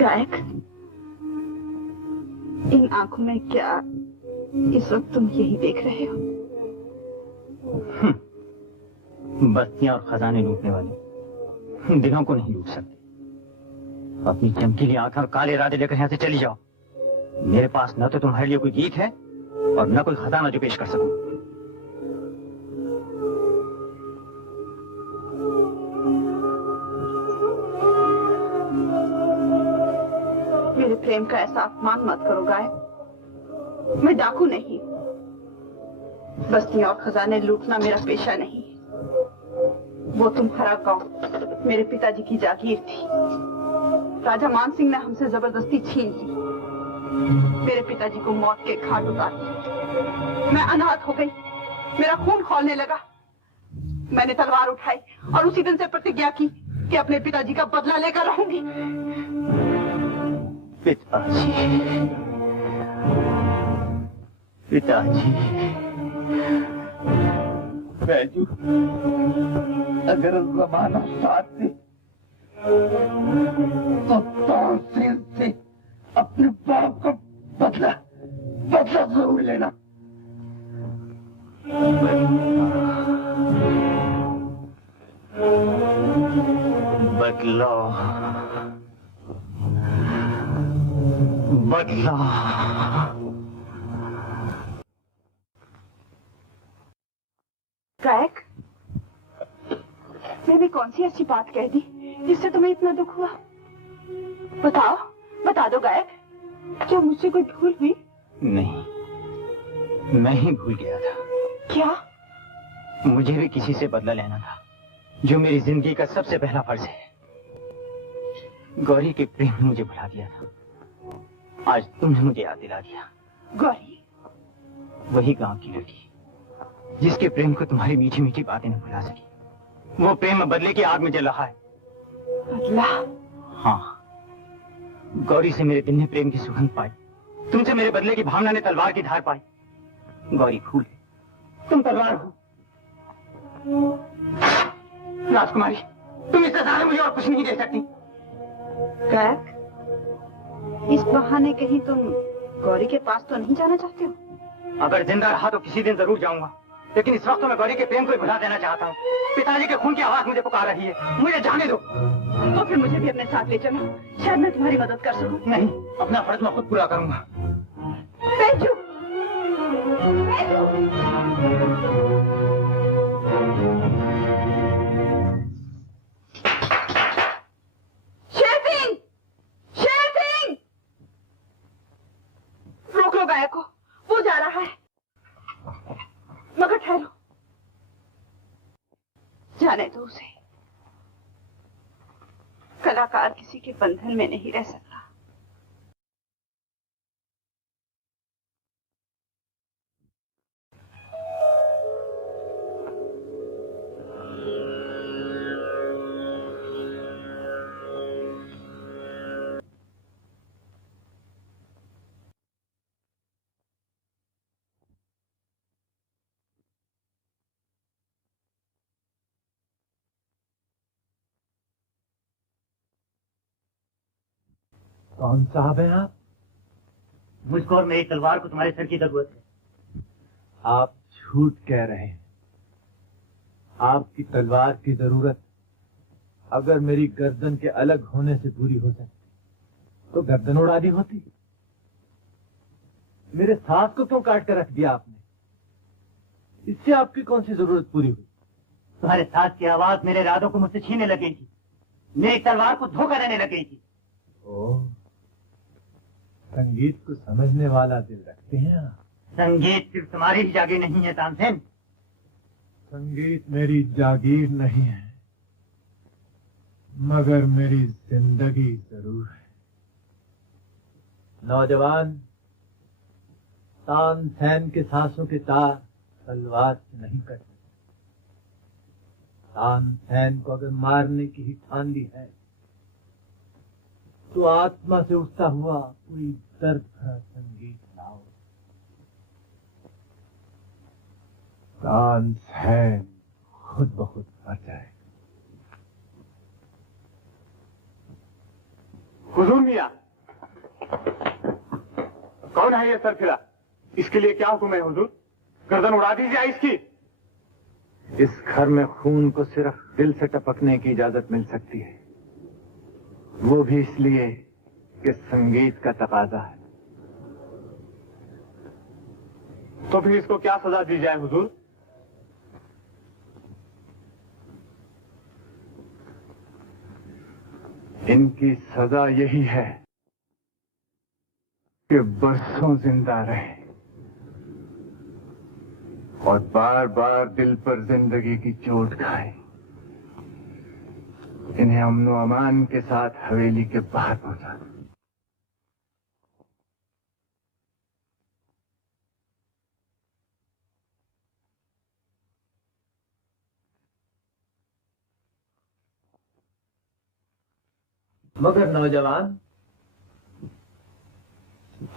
गायक, इन आंखों में क्या इस वक्त तुम यही देख रहे हो? बस्तियां और खजाने लूटने वाले दिलों को नहीं लूट सकते। अपनी चमकीली आंखें और काले इरादे लेकर यहाँ से चली जाओ। मेरे पास न तो तुम्हारे लिए कोई गीत है और न कोई खजाना जो पेश कर सकूं। मेरे प्रेम का ऐसा अपमान मत करो गायक। मैं डाकू नहीं, बस्तियां और खजाने लूटना मेरा पेशा नहीं। वो तुम्हारा गांव मेरे पिताजी की जागीर थी। राजा मान सिंह ने हमसे जबरदस्ती छीन ली। मेरे पिताजी को मौत के घाट उतार दिया। मैं अनाथ हो गई, मेरा खून खौलने लगा। मैंने तलवार उठाई और उसी दिन से प्रतिज्ञा की कि अपने पिताजी का बदला लेकर रहूंगी। पिताजी, पिताजी, बैजू, अगर जमाना साथ दे तो तानसेन से अपने बाप का बदला जरूर लेना। बदला, बदला। गायक, मैंने कौन सी ऐसी बात कह दी जिससे तुम्हें इतना दुख हुआ? बताओ, बता दो गायक, क्या मुझसे कोई भूल हुई? नहीं, मैं ही भूल गया था। क्या? मुझे भी किसी से बदला लेना था, जो मेरी जिंदगी का सबसे पहला फर्ज है। गौरी के प्रेम ने मुझे भुला दिया था, आज तुमने मुझे याद दिला दिया। गौरी? वही गांव की लड़की जिसके प्रेम को तुम्हारी मीठी मीठी बातें न भुला सकी। वो प्रेम बदले की आग में जल रहा है। बदला? हाँ, गौरी से मेरे दिल ने प्रेम की सुगंध पाई, तुमसे मेरे बदले की भावना ने तलवार की धार पाई। गौरी फूल है, तुम तलवार हो। राजकुमारी, तुम इससे ज्यादा मुझे और कुछ नहीं दे सकती। गायक, इस बहाने कहीं तुम गौरी के पास तो नहीं जाना चाहते हो? अगर जिंदा रहा तो किसी दिन जरूर जाऊंगा, लेकिन इस वक्त मैं गौरी के प्रेम को भुला देना चाहता हूँ। पिताजी के खून की आवाज मुझे पुकार रही है, मुझे जाने दो। तो फिर मुझे भी अपने साथ ले चलो, शायद मैं तुम्हारी मदद कर सकूं। नहीं, अपना फर्ज मैं खुद पूरा करूंगा। बैजू, बैजू। शेर सिंह, शेर सिंह, रोक लो गायक को, वो जा रहा है। मगर ठहरो, जाने दो उसे। कलाकार किसी के बंधन में नहीं रह सकता। कौन साहब हैं आप? मुझको और मेरी तलवार को तुम्हारे सर की जरूरत है। आप झूठ कह रहे हैं। आपकी तलवार की जरूरत अगर मेरी गर्दन के अलग होने से पूरी हो सकती तो गर्दन उड़ा दी होती। मेरे सांस को क्यों काट कर रख दिया आपने? इससे आपकी कौन सी जरूरत पूरी हुई? तुम्हारे सांस की आवाज मेरे इरादों को मुझसे छीनने लगी थी, मेरी तलवार को धोखा देने लगी थी। ओह, संगीत को समझने वाला दिल रखते हैं आप। संगीत सिर्फ तुम्हारी ही जागीर नहीं है तानसेन। संगीत मेरी जागीर नहीं है, मगर मेरी जिंदगी जरूर है। नौजवान, तानसेन के सांसों के तार तलवार से नहीं कट सकते। तानसेन को अगर मारने की ही ठान ली है तो आत्मा से उठता हुआ कोई दर्द भरा संगीत लाओ। तानसेन खुद ब खुद मर जाए। हुजूर मियां, कौन है ये सरफिरा? इसके लिए क्या हुक्म है हुजूर? गर्दन उड़ा दीजिए इसकी। इस घर में खून को सिर्फ दिल से टपकने की इजाजत मिल सकती है, वो भी इसलिए कि संगीत का तकाजा है। तो फिर इसको क्या सजा दी जाए हुजूर? इनकी सजा यही है कि बरसों जिंदा रहे और बार बार दिल पर जिंदगी की चोट खाए। इन्हें अमनो अमान के साथ हवेली के बाहर पहुंचा दो। मगर नौजवान,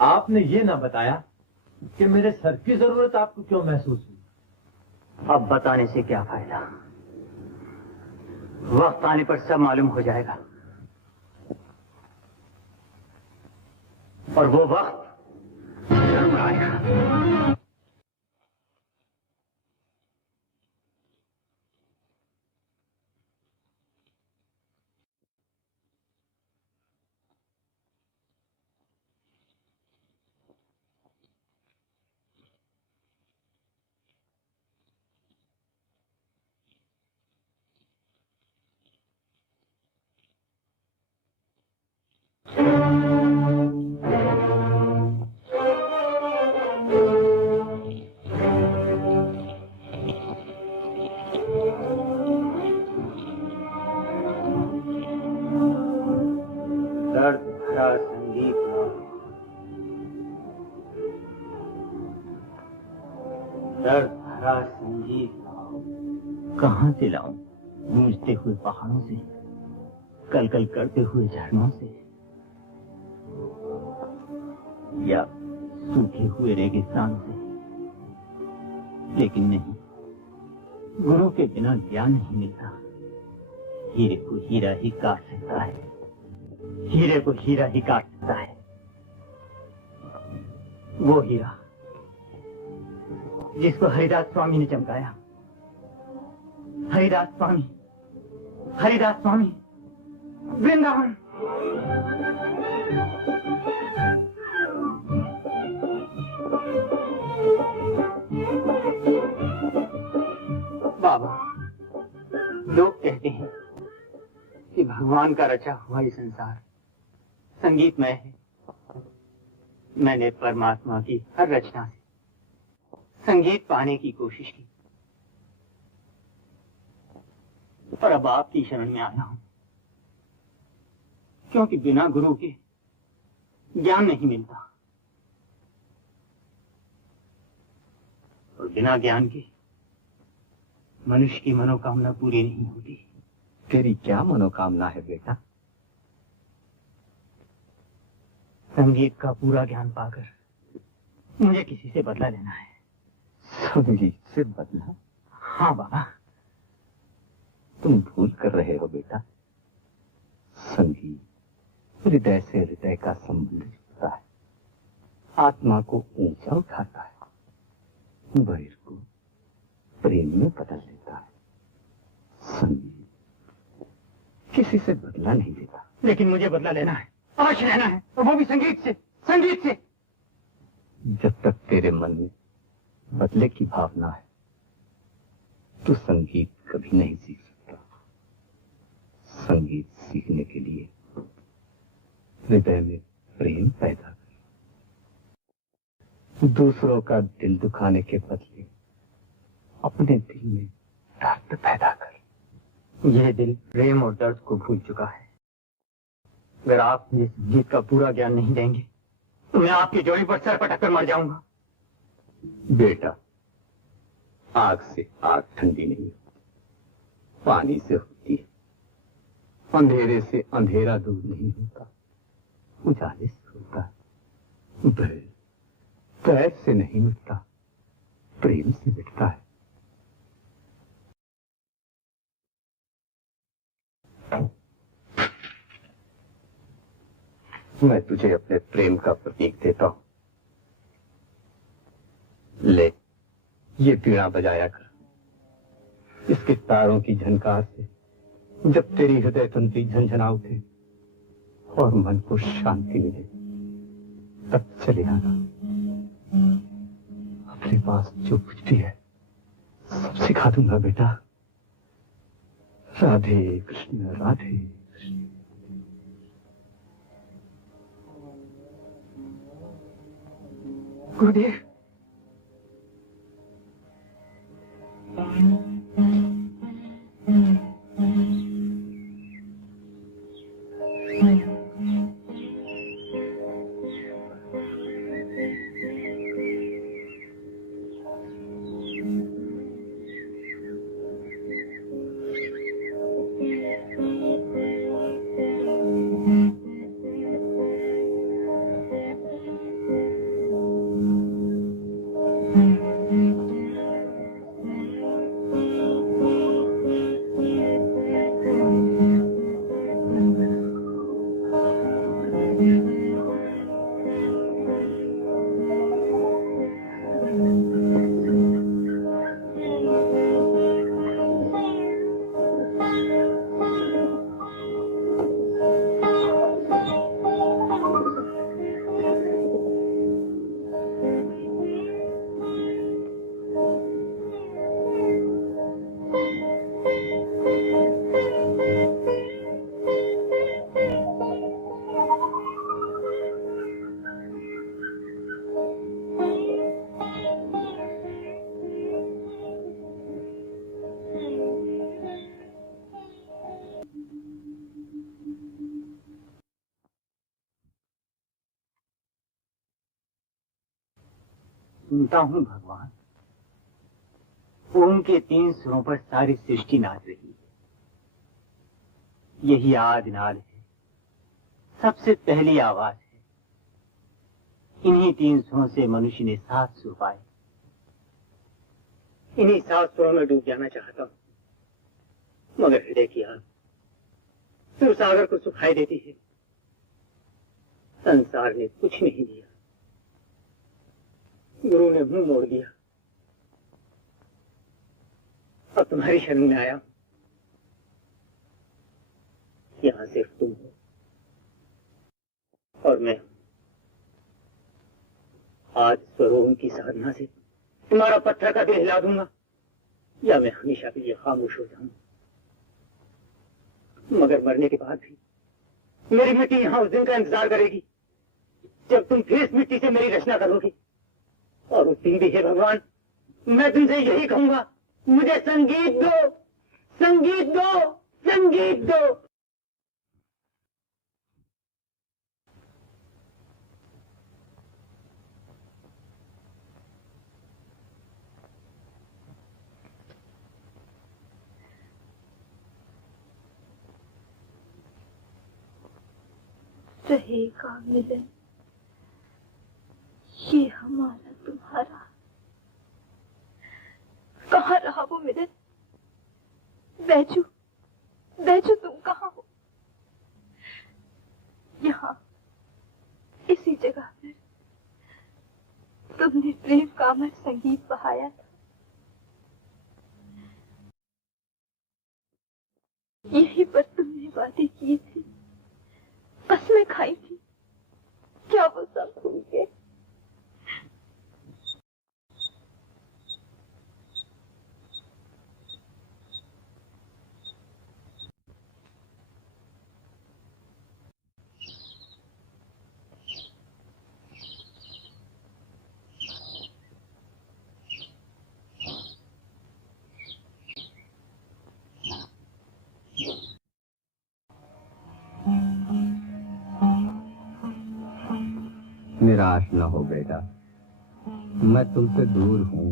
आपने ये ना बताया कि मेरे सर की जरूरत आपको क्यों महसूस हुई? अब बताने से क्या फायदा, वक्त आने पर सब मालूम हो जाएगा। और वो वक्त जरूर आएगा। दर्द भरा संगीत लाओ, दर्द भरा संगीत लाओ। कहां से लाऊं? गूंजते हुए पहाड़ों से, कल कल करते हुए झरनों से, या सूखे हुए रेगिस्तान से। लेकिन नहीं, गुरु के बिना ज्ञान नहीं मिलता। हीरे को हीरा ही काट सकता है, हीरे को हीरा ही काट सकता है। वो हीरा जिसको हरिदास स्वामी ने चमकाया। हरिदास स्वामी, हरिदास स्वामी, वृंदावन। बाबा, लोग कहते हैं कि भगवान का रचा हुआ ये संसार संगीतमय है। मैंने परमात्मा की हर रचना से संगीत पाने की कोशिश की, और अब आपकी शरण में आया हूं, क्योंकि बिना गुरु के ज्ञान नहीं मिलता, और बिना ज्ञान के मनुष्य की मनोकामना पूरी नहीं होती। तेरी क्या मनोकामना है बेटा? संगीत का पूरा ज्ञान पाकर मुझे किसी से बदला लेना है। संगीत से बदला? हाँ बाबा। तुम भूल कर रहे हो बेटा। संगीत हृदय से हृदय का संबंध जोड़ता है, आत्मा को ऊंचा उठाता है, वैर को प्रेम में बदल देता है। संगीत किसी से बदला नहीं देता। लेकिन मुझे बदला लेना है, अवश्य लेना है, और वो भी संगीत से, संगीत से। जब तक तेरे मन में बदले की भावना है तो संगीत कभी नहीं सीख सकता। संगीत सीखने के लिए हृदय में प्रेम पैदा कर, दूसरों का दिल दुखाने के बदले अपने दिल में दर्द पैदा कर। यह दिल प्रेम और दर्द को भूल चुका है। अगर आप मुझे संगीत का पूरा ज्ञान नहीं देंगे तो मैं आपकी जोड़ी पर सर पटक कर मर जाऊंगा। बेटा, आग से आग ठंडी नहीं होती, पानी से होती है। अंधेरे से अंधेरा दूर नहीं होता, उजाले से होता है। बैर से नहीं मिटता, प्रेम से मिटता है। मैं तुझे अपने प्रेम का प्रतीक देता हूं। ले, ये पीड़ा बजाया कर। इसके तारों की झनकार से जब तेरी हृदय तंत्री झंझना उठे और मन को शांति मिले, तब चले आना। अपने पास जो कुछ भी है सब सिखा दूंगा बेटा। राधे कृष्ण, राधे कृष्ण। गुरुदेव, सुनता हूं भगवान, ओम के 3 सुरों पर सारी सृष्टि नाच रही है। यही आदि नाद है, सबसे पहली आवाज है। इन्हीं 3 सुरों से मनुष्य ने 7 सुर पाए। इन्हीं 7 सुरों में डूब जाना चाहता हूं, मगर हृदय की आग सुर सागर को सुखाई देती है। संसार ने कुछ नहीं दिया, गुरु ने मुंह मोड़ दिया। अब तुम्हारी शरण में आया, यहां सिर्फ तुम हो और मैं। आज स्वरूप की साधना से तुम्हारा पत्थर का दिल हिला दूंगा, या मैं हमेशा के लिए खामोश हो जाऊंगा। मगर मरने के बाद भी मेरी मिट्टी यहां उस दिन का इंतजार करेगी जब तुम फिर इस मिट्टी से मेरी रचना करोगे। और उस दिन भी है भगवान, मैं तुमसे यही कहूंगा, मुझे संगीत दो, संगीत दो, संगीत दो। रहेगा मिलन ये हमारा तुम्हारा। कहाँ रहा वो मिलन? बैजू, बैजू तुम कहाँ हो? यहाँ इसी जगह पर तुमने प्रेम का अमर संगीत बहाया था। यहीं पर तुमने वादे किए थे, कसमें खाई थी, क्या वो सब भूल गए? निराश न हो बेटा, मैं तुमसे दूर हूँ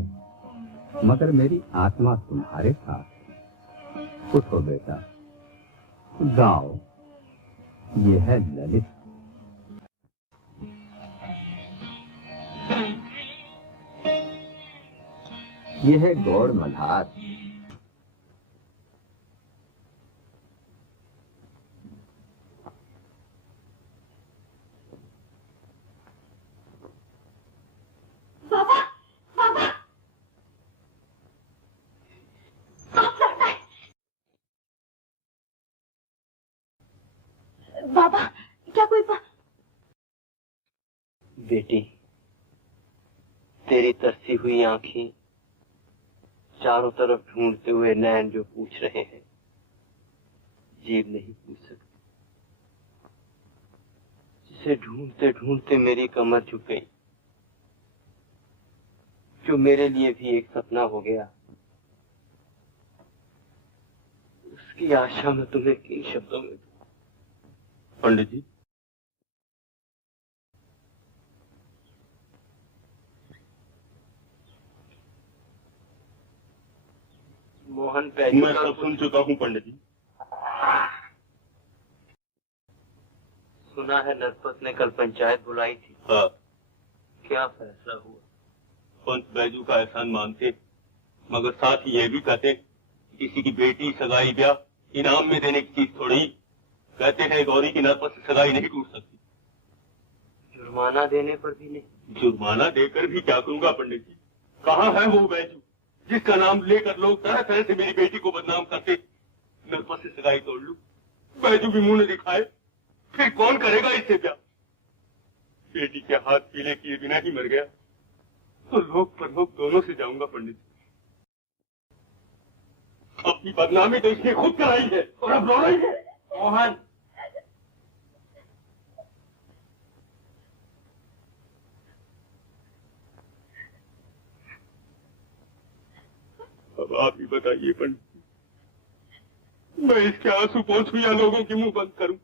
मगर मेरी आत्मा तुम्हारे साथ। उठो बेटा, गाओ, ये है ललित। ये है गौड़ मल्हार। बाबा, बाबा, आप लौट आए। बाबा, क्या कोई बेटी, तेरी तरसी हुई आंखें चारों तरफ ढूंढते हुए नैन जो पूछ रहे हैं, जीभ नहीं पूछ सकती। जिसे ढूंढते ढूंढते मेरी कमर झुक गई, जो मेरे लिए भी एक सपना हो गया, उसकी आशा में तुम्हें किन शब्दों में। पंडित जी, मोहन मैं सब सुन चुका हूँ पंडित जी। सुना है नरपत ने कल पंचायत बुलाई थी। हाँ। क्या फैसला हुआ? पंच बैजू का एहसान मानते, मगर साथ ही ये भी कहते किसी की बेटी सगाई ब्याह इनाम में देने की चीज थोड़ी। कहते हैं गौरी की नरपत से सगाई नहीं टूट सकती। जुर्माना देने पर भी नहीं? जुर्माना देकर भी क्या करूंगा पंडित जी? कहाँ है वो बैजू जिसका नाम लेकर लोग तरह तरह से मेरी बेटी को बदनाम करते? नरपत से सगाई तोड़ लूं, बैजू भी मुंह न दिखाए, फिर कौन करेगा इससे ब्याह? बेटी के हाथ पीले किए बिना ही मर गया तो लोग परलोक दोनों से जाऊंगा पंडित जी। अपनी बदनामी तो इसने खुद कराई है और अब रो रही है। मोहन, अब आप ही बताइए पंडित जी, मैं इसके आंसू पोंछूं या लोगों के मुंह बंद करूं?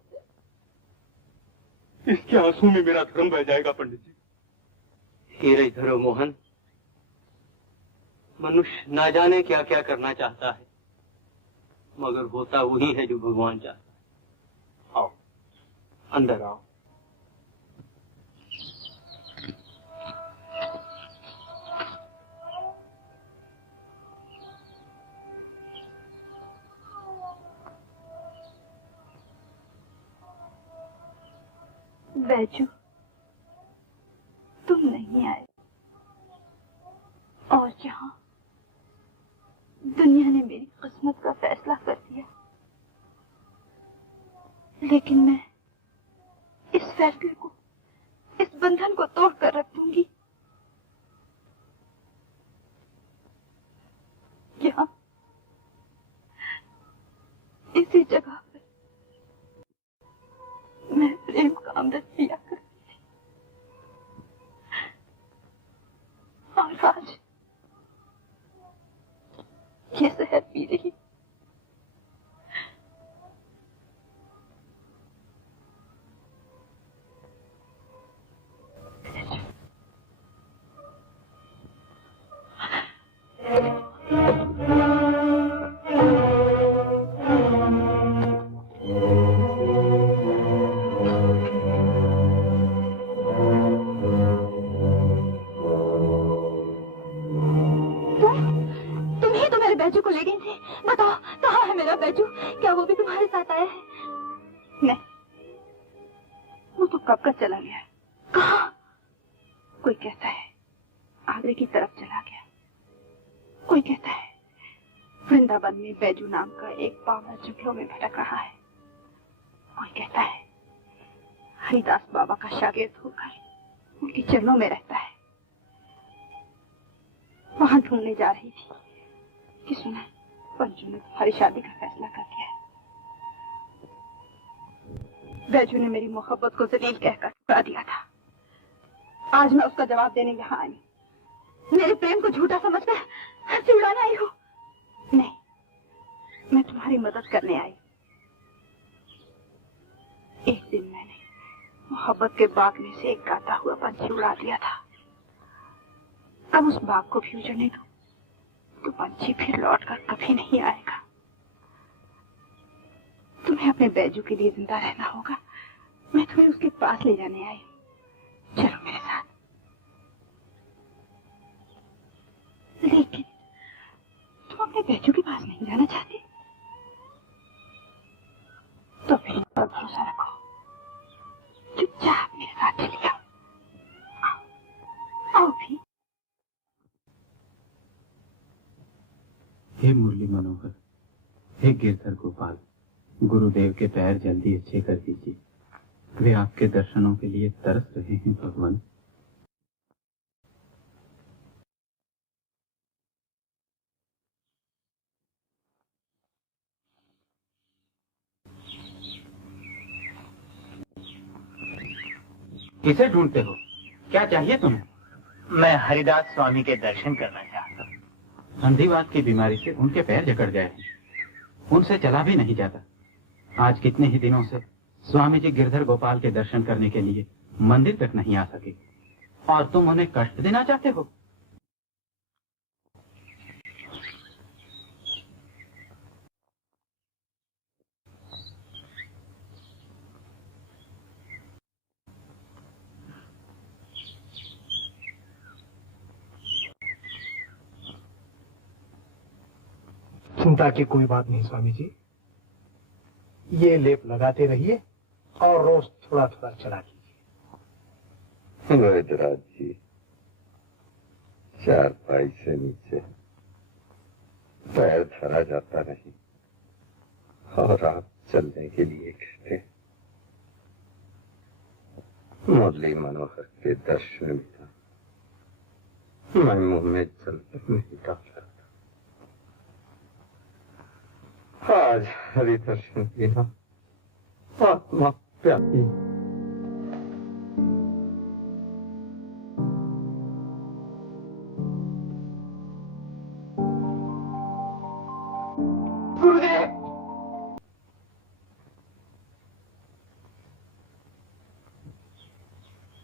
इसके आंसू में मेरा धर्म बह जाएगा पंडित जी। हीरे धरो मोहन, मनुष्य ना जाने क्या क्या करना चाहता है, मगर होता वही है जो भगवान चाहता है। आओ, अंदर आओ। बैजू, तुम नहीं आए और जहां दुनिया ने मेरी किस्मत का फैसला कर दिया, लेकिन मैं इस फैसले को, इस बंधन को तोड़ कर रख दूंगी। यहाँ इसी जगह पर मैं प्रेम का अमृत पिया करती थी और आज ये जहर पी रही। बैजू को ले गई थी। बताओ कहाँ है मेरा बैजू? क्या वो भी तुम्हारे साथ आया है? नहीं, वो तो कब का चला गया। कहाँ? कोई कहता है आगरे की तरफ चला गया, कोई कहता है वृंदावन में बैजू नाम का एक बावला जंगलों में भटक रहा है, कोई कहता है हरिदास बाबा का शागिर्द होकर उनके चरणों में रहता है। वहां ढूंढने जा रही थी कि सुना पंचू ने तुम्हारी शादी का फैसला कर दिया है। बैजू ने मेरी मोहब्बत को जलील कहकर ठुकरा दिया था। आज मैं उसका जवाब देने यहाँ आई। मेरे प्रेम को झूठा समझकर हंसी उड़ाने आई हो? नहीं, मैं तुम्हारी मदद करने आई। एक दिन मैंने मोहब्बत के बाग में से एक गाता हुआ पंछी उड़ा दिया था। अब उस बाग को भी उजड़ने दो तो पंछी फिर लौटकर कभी नहीं आएगा। तुम्हें अपने बैजू के लिए जिंदा रहना होगा। मैं तुम्हें उसके पास ले जाने आई हूँ। चलो मेरे साथ। लेकिन तुम अपने बैजू के पास नहीं जाना चाहती? तो फिर इन पर भरोसा रखो। चुपचाप मेरे साथ चली आओ। आओ भी। हे मुरली मनोहर, हे गिरधर गोपाल, गुरुदेव के पैर जल्दी अच्छे कर दीजिए। वे आपके दर्शनों के लिए तरस रहे हैं भगवान। किसे ढूंढते हो? क्या चाहिए तुम्हें? मैं हरिदास स्वामी के दर्शन करना चाहता हूँ। संधिवात की बीमारी से उनके पैर जकड़ गए हैं। उनसे चला भी नहीं जाता। आज कितने ही दिनों से स्वामी जी गिरधर गोपाल के दर्शन करने के लिए मंदिर तक नहीं आ सके, और तुम उन्हें कष्ट देना चाहते हो? चिंता की कोई बात नहीं स्वामी जी। ये लेप लगाते रहिए और रोज थोड़ा थोड़ा चला कीजिए। वैद्यराज जी, चारपाई से नीचे पैर धरा जाता नहीं और आप चलने के लिए कहते हैं। मुरली मनोहर के दर्शन बिना मैं मुंह में जल नहीं डाल सकता। आज हरि दर्शन बिना आत्मा प्यासी। गुरुदेव!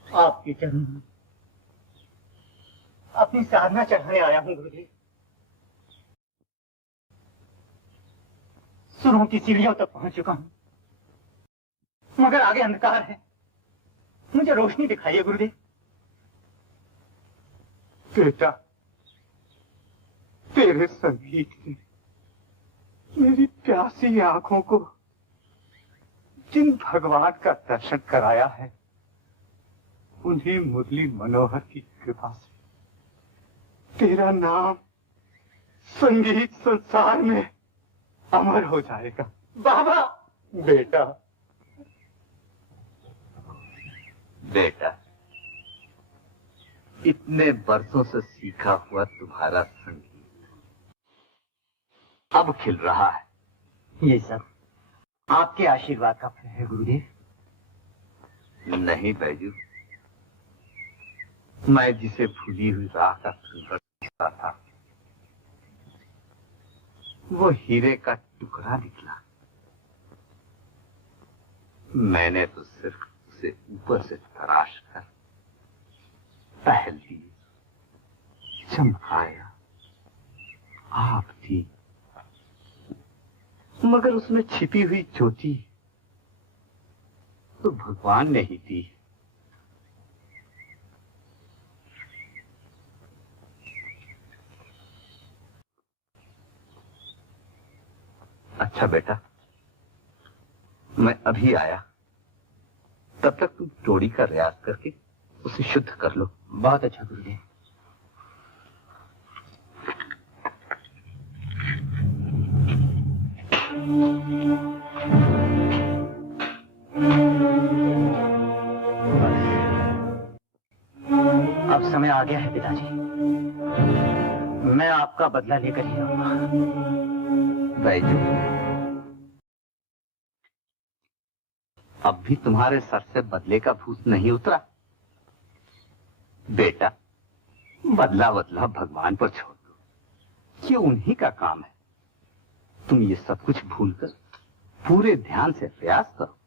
आपके चरण अपनी साधना चढ़ाने आया हूँ गुरुदेव। सुरों की सीढ़ियों तक पहुंच चुका हूं, मगर आगे अंधकार है। मुझे रोशनी दिखाइए गुरुदेव। बेटा, तेरे संगीत ने मेरी प्यासी आंखों को जिन भगवान का दर्शन कराया है, उन्हें मुरली मनोहर की कृपा से तेरा नाम संगीत संसार में अमर हो जाएगा। बाबा! बेटा, बेटा, इतने बरसों से सीखा हुआ तुम्हारा संगीत अब खिल रहा है। ये सब आपके आशीर्वाद का फल है गुरुदेव। नहीं बैजू, मैं जिसे भूली हुई राह का संघर्ष था, वो हीरे का टुकड़ा निकला। मैंने तो सिर्फ उसे ऊपर से तराश कर पहल दी, चमकाया, आप थी, मगर उसमें छिपी हुई ज्योति तो भगवान ने ही दी। अच्छा बेटा, मैं अभी आया, तब तक तुम जोड़ी का रियाज करके उसे शुद्ध कर लो। बहुत अच्छा गुरुदेव। अब समय आ गया है पिताजी, मैं आपका बदला लेकर ही आऊंगा। बैजू, अब भी तुम्हारे सर से बदले का भूत नहीं उतरा? बेटा, बदला बदला भगवान पर छोड़ दो, ये उन्हीं का काम है। तुम ये सब कुछ भूलकर पूरे ध्यान से प्रयास करो।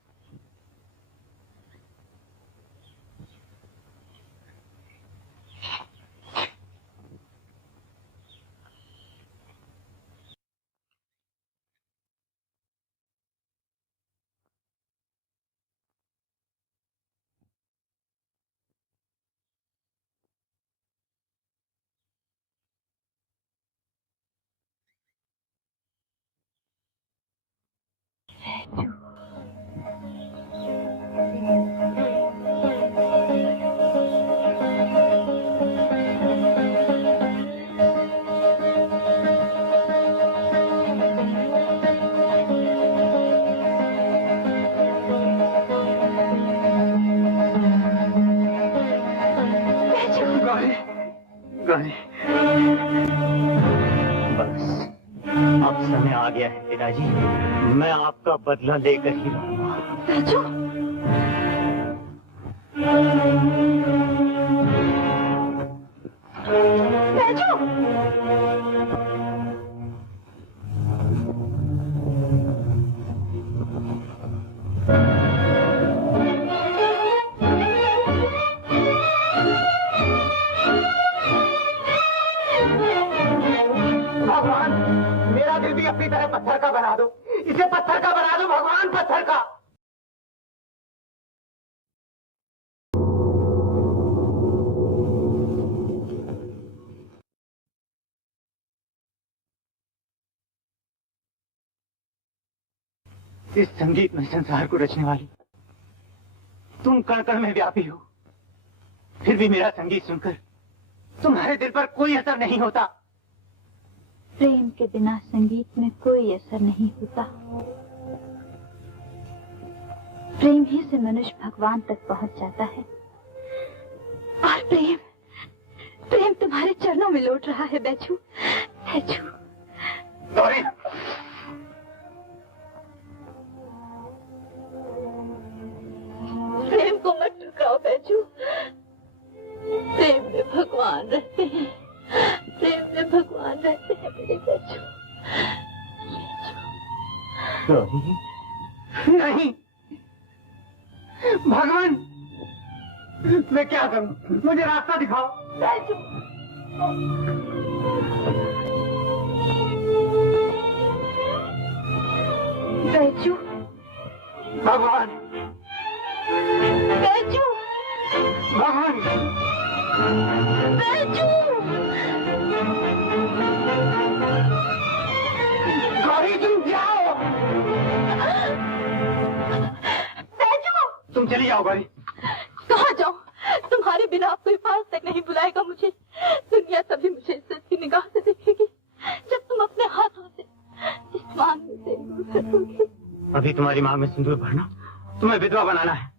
बस अब समय आ गया है पिताजी, मैं आपका बदला लेकर ही रहूंगा। बैजू, भगवान, मेरा दिल भी अपनी तरह पत्थर का बना दो, इसे पत्थर का बना दो भगवान, पत्थर का। इस संगीत में संसार को रचने वाली तुम कण कण में व्यापी हो, फिर भी मेरा संगीत सुनकर तुम्हारे दिल पर कोई असर नहीं होता। प्रेम के बिना संगीत में कोई असर नहीं होता। प्रेम ही से मनुष्य भगवान तक पहुंच जाता है। और प्रेम प्रेम तुम्हारे चरणों में लौट रहा है बैजू, बैजू। गौरी, प्रेम को मत ठुकराओ बैजू। प्रेम में भगवान रहते हैं, प्रेम में भगवान रहते हैं मेरे बैजू। नहीं भगवान, मैं क्या करूं? मुझे रास्ता दिखाओ। बैजू, बैजू, भगवान, बैजू, भगवान, बैजू। गौरी तुम जाओ। बैजू, तुम चली जाओ गौरी। कहाँ जाऊं? तुम्हारे बिना अब कोई पास तक नहीं बुलाएगा मुझे। दुनिया तभी मुझे इज्जत की निगाह से देखेगी जब तुम अपने हाथों से इस मांग में सिंदूर भरोगी। अभी तुम्हारी मांग में सिंदूर भरना, तुम्हें विधवा बनाना है।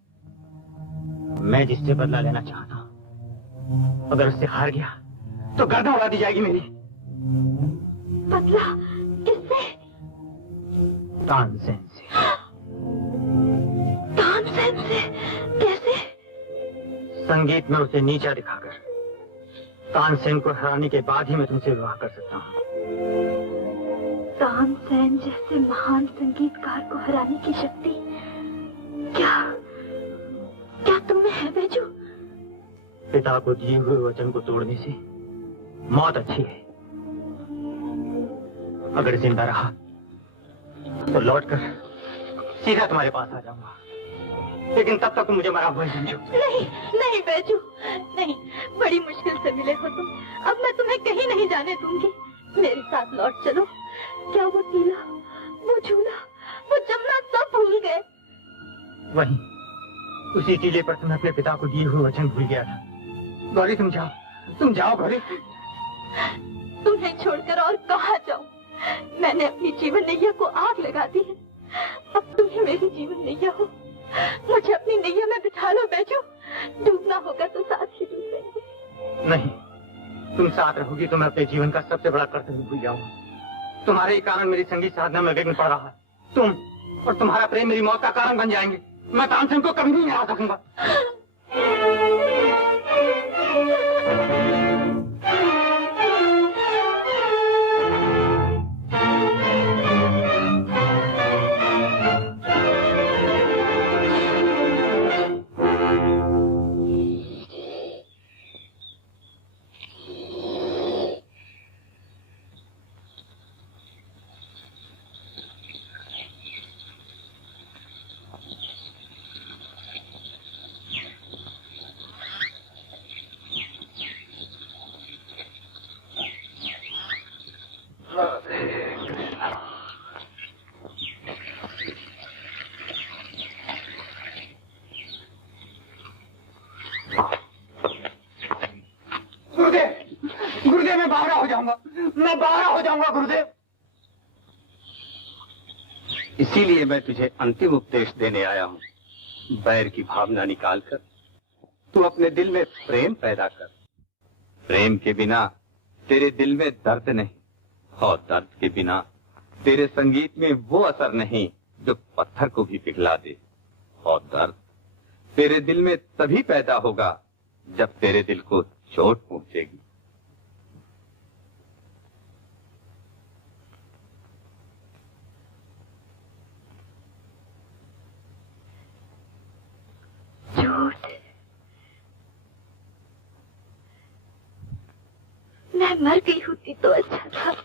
मैं जिससे बदला लेना चाहता हूँ, अगर उससे हार गया तो गर्दन उड़ा दी जाएगी मेरी। बदला किससे? तानसेन से। तानसेन से? कैसे? संगीत में उसे नीचा दिखाकर तानसेन को हराने के बाद ही मैं तुमसे विवाह कर सकता हूँ। तानसेन जैसे महान संगीतकार को हराने की शक्ति क्या क्या तुम में है बैजू? पिता को दिए हुए वचन को तोड़ने से मौत अच्छी है। अगर जिंदा रहा तो लौटकर सीधा तुम्हारे पास आ जाऊंगा, लेकिन तब तक तुम मुझे मरा हुआ ही समझो। नहीं नहीं बैजू, नहीं। बड़ी मुश्किल से मिले हो तुम, अब मैं तुम्हें कहीं नहीं जाने दूंगी। मेरे साथ लौट चलो। क्या वो टीला, वो झूला, वो जमुना सब भूल गए? वही उसी टीले पर तुम्हें अपने पिता को दिए हुए वचन भूल गया था। गौरी तुम जाओ गौरी। तुम्हें छोड़कर और कहाँ जाऊं? मैंने अपनी जीवन नैया को आग लगा दी है, अब तुम ही मेरी जीवन नैया हो। मुझे अपनी नैया में बिठा लो बैजू। डूबना होगा तो साथ ही डूबेंगे। नहीं, तुम साथ रहोगी तो मैं अपने जीवन का सबसे बड़ा कर्तव्य भूल जाऊंगा। तुम्हारे ही कारण मेरी संगीत साधना में विघ्न पड़ रहा है। तुम और तुम्हारा प्रेम मेरी मौत का कारण बन जाएंगे। मैं तानसेन को कभी नहीं हरा सकूंगा। जाऊंगा, मैं बाहर हो जाऊंगा गुरुदेव। इसीलिए मैं तुझे अंतिम उपदेश देने आया हूँ। बैर की भावना निकालकर तू अपने दिल में प्रेम पैदा कर। प्रेम के बिना तेरे दिल में दर्द नहीं, और दर्द के बिना तेरे संगीत में वो असर नहीं जो पत्थर को भी पिघला दे। और दर्द तेरे दिल में तभी पैदा होगा जब तेरे दिल को चोट पहुंचेगी। चोट? मैं मर गई होती तो अच्छा था।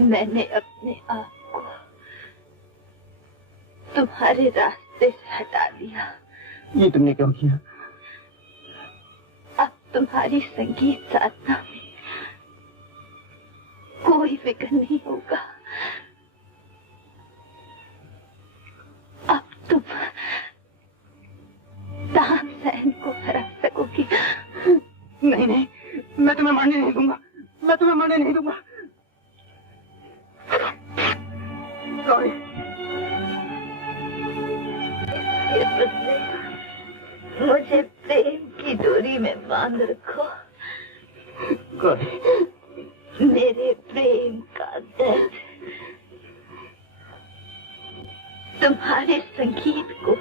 मैंने अपने आप को तुम्हारे रास्ते से हटा दिया। ये तुमने क्यों किया? अब तुम्हारी संगीत साधना में कोई विघ्न नहीं होगा। अब तुम तानसेन को हरा सकोगी। नहीं नहीं, मैं तुम्हें मरने नहीं दूंगा, मैं तुम्हें मरने नहीं दूंगा। गौरी, मुझे प्रेम की डोरी में बांध रखो। गौरी, मेरे प्रेम का दर्द तुम्हारे संगीत को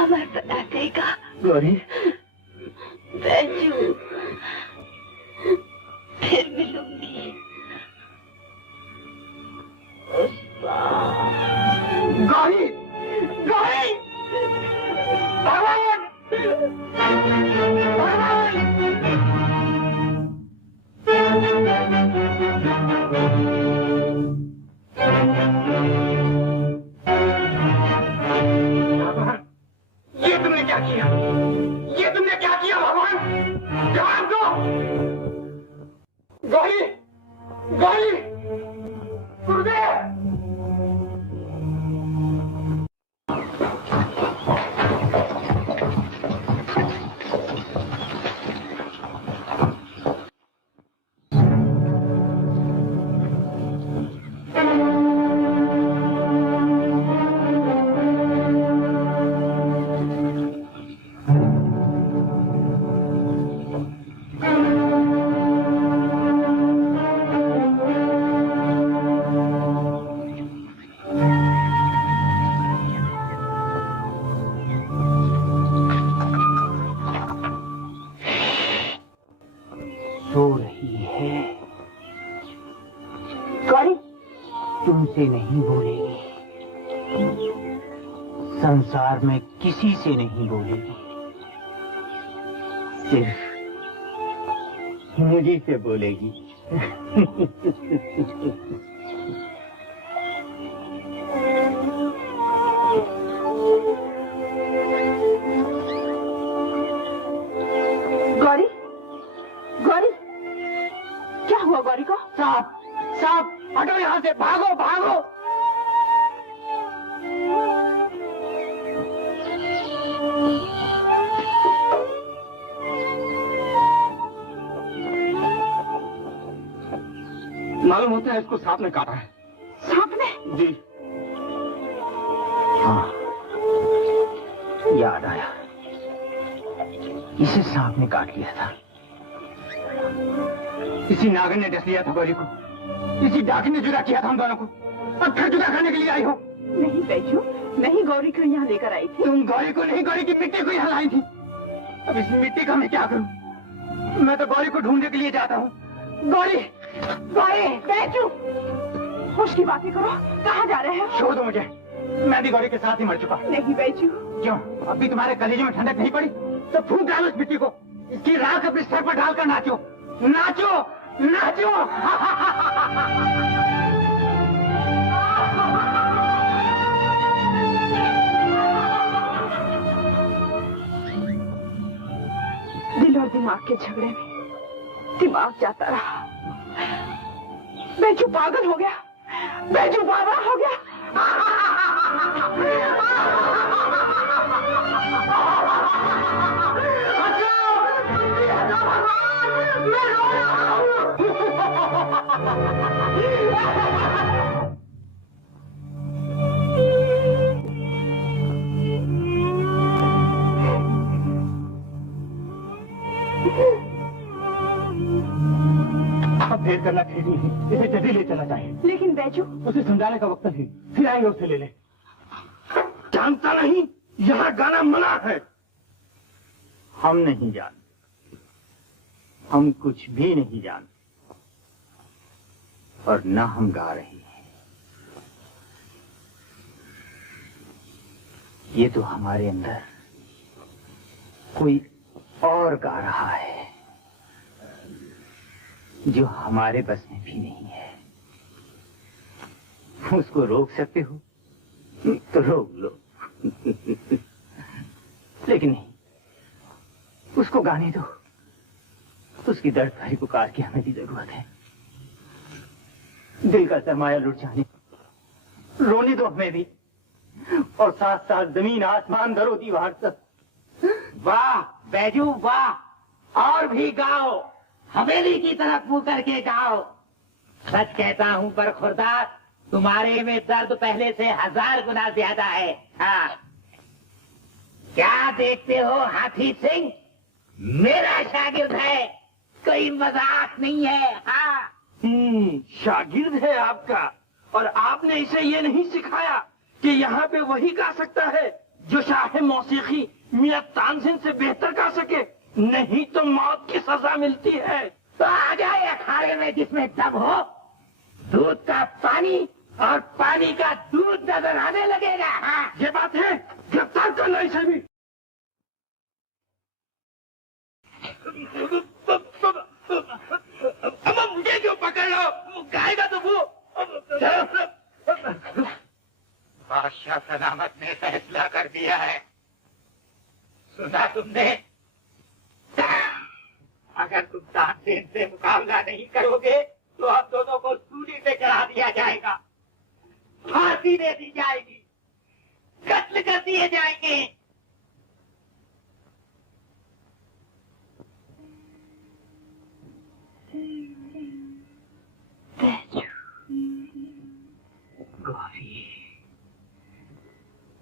अमर बना देगा। गौरी, बैजू, फिर मिलूंगी उस बार। गौरी, गौरी, भगवान, ये तुमने क्या किया? ये तुमने क्या किया भगवान? जवाब दो। गौरी, गौरी, गुरुदेव। तुमसे नहीं बोलेगी, संसार में किसी से नहीं बोलेगी। सिर्फ मुझी से बोलेगी। गौरी, गौरी, क्या हुआ गौरी को? सांप, सांप, हटो यहाँ से, भागो भागो। मालूम होता है इसको सांप ने काटा है। सांप ने? जी। हाँ, याद आया, इसे सांप ने काट लिया था। इसी नागिन ने डस लिया था गौरी को, इसी डाकू ने जुदा किया था हम दोनों को, अब फिर जुदा करने के लिए आई हो। नहीं बैजू, मैं ही गौरी को यहाँ लेकर आई थी। तुम गौरी को नहीं, गौरी की मिट्टी को यहाँ लाई थी। अब इस मिट्टी का मैं क्या करूं? मैं तो गौरी को ढूंढने के लिए जाता हूँ। गौरी, गौरी, बैजू, होश की बातें करो, कहाँ जा रहे हैं? छोड़ दो मुझे, मैं भी गौरी के साथ ही मर चुका। नहीं बैजू। क्यों, अभी तुम्हारे कलेजे में ठंडक नहीं पड़ी? तो फूंक डालो इस मिट्टी को, इसकी राख अपने सर पर डालकर नाचो, नाचो, नाचो। दिल और दिमाग के झगड़े में दिमाग जाता रहा। बैजू पागल हो गया, बैजू पागल हो गया। अब देर करना ठीक नहीं, इसे जल्दी ले चला जाए। लेकिन बैजू, उसे समझाने का वक्त नहीं, फिर आएंगे उसे लेने। जानता नहीं, यहाँ गाना मना है। हम नहीं जानते, हम कुछ भी नहीं जानते, और न हम गा रहे हैं। ये तो हमारे अंदर कोई और गा रहा है जो हमारे बस में भी नहीं है। उसको रोक सकते हो तो रोक लो, लेकिन नहीं, उसको गाने दो। उसकी दर्द भरी पुकार की हमें भी जरूरत है। दिल का सरमाया लुट जाने, रोने दो हमें भी, और साथ साथ जमीन आसमान दरो दीवार तक। वाह बैजू वाह, और भी गाओ, हवेली की तरफ मुंह करके गाओ। सच कहता हूँ बरखुरदार, तुम्हारे में दर्द पहले से 1000 गुना ज्यादा है। हाँ, क्या देखते हो हाथी सिंह, मेरा शागिर्द है, कोई मजाक नहीं है। हाँ, शागिर्द है आपका, और आपने इसे ये नहीं सिखाया कि यहाँ पे वही गा सकता है जो शाह मौसीकी मियां तानसेन से बेहतर गा सके, नहीं तो मौत की सजा मिलती है। तो आ जाए अखाड़े में जिसमें दम हो, दूध का पानी और पानी का दूध नजर आने लगेगा। हाँ, ये बात है, गिरफ्तार करना इसे भी। अब मुझे क्यों पकड़ लो, गाएगा तो वो। बादशाह सलामत ने फैसला कर दिया है, सुना तुमने? अगर तुम तानसेन से मुकाबला नहीं करोगे तो हम दोनों को सूली पे चढ़ा दिया जाएगा, फांसी दे दी जाएगी, कत्ल कर दिए जाएंगे।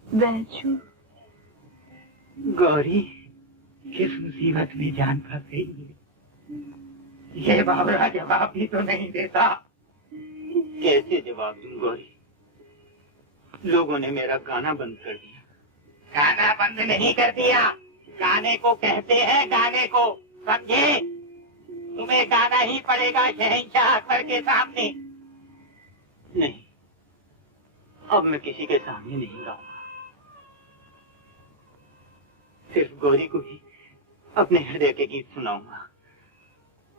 बैजू, गौरी किस मुसीबत में जान फंस गई है, ये बाबरा जवाब भी तो नहीं देता। कैसे जवाब दूं गौरी? लोगों ने मेरा गाना बंद कर दिया। गाना बंद नहीं कर दिया, गाने को कहते हैं, गाने को, समझे? तुम्हें गाना ही पड़ेगा शहंशाह अकबर के सामने। नहीं, अब मैं किसी के सामने नहीं गाऊंगा, सिर्फ गौरी को ही अपने हृदय के गीत सुनाऊंगा।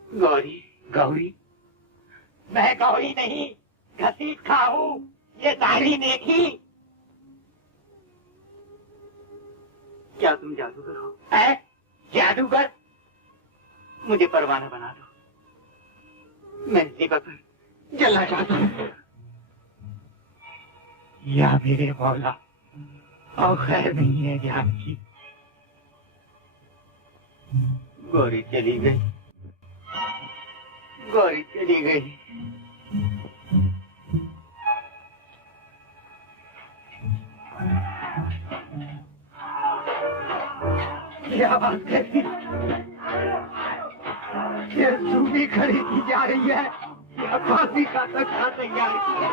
गौरी, गौरी, मैं गौरी नहीं, घसीट खा हूं, ये दाढ़ी देखी। क्या तुम जादूगर हो? जादूगर? मुझे परवाना बना दो, मैं दीपक पर जलना चाहता हूँ। या मेरे मौला, और खैर नहीं है ज्ञान की। गौरी चली गई, गौरी चली गई। क्या बात कहती, ये सूबी खड़ी की जा रही है, या फांसी का तख्ता तैयार किया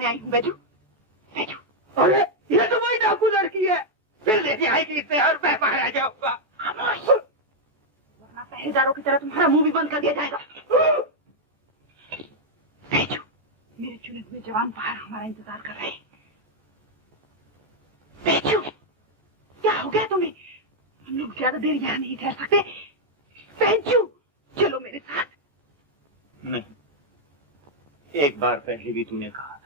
आई हूँ बैजू, बैजू। अरे ये तो वही डाकू लड़की है, फिर लेके आएगी इसे और मैं बाहर आ जाऊंगा। वरना पहरेदारों की तरह तुम्हारा मुंह भी बंद कर दिया जाएगा। बैजू, मेरे चुने हुए जवान बाहर हमारा इंतजार कर रहे हैं। बैजू, क्या हो गया तुम्हें? हम लोग ज्यादा देर यहाँ नहीं ठहर सकते। बैजू, चलो मेरे साथ। नहीं, एक बार पहले भी तूने कहा था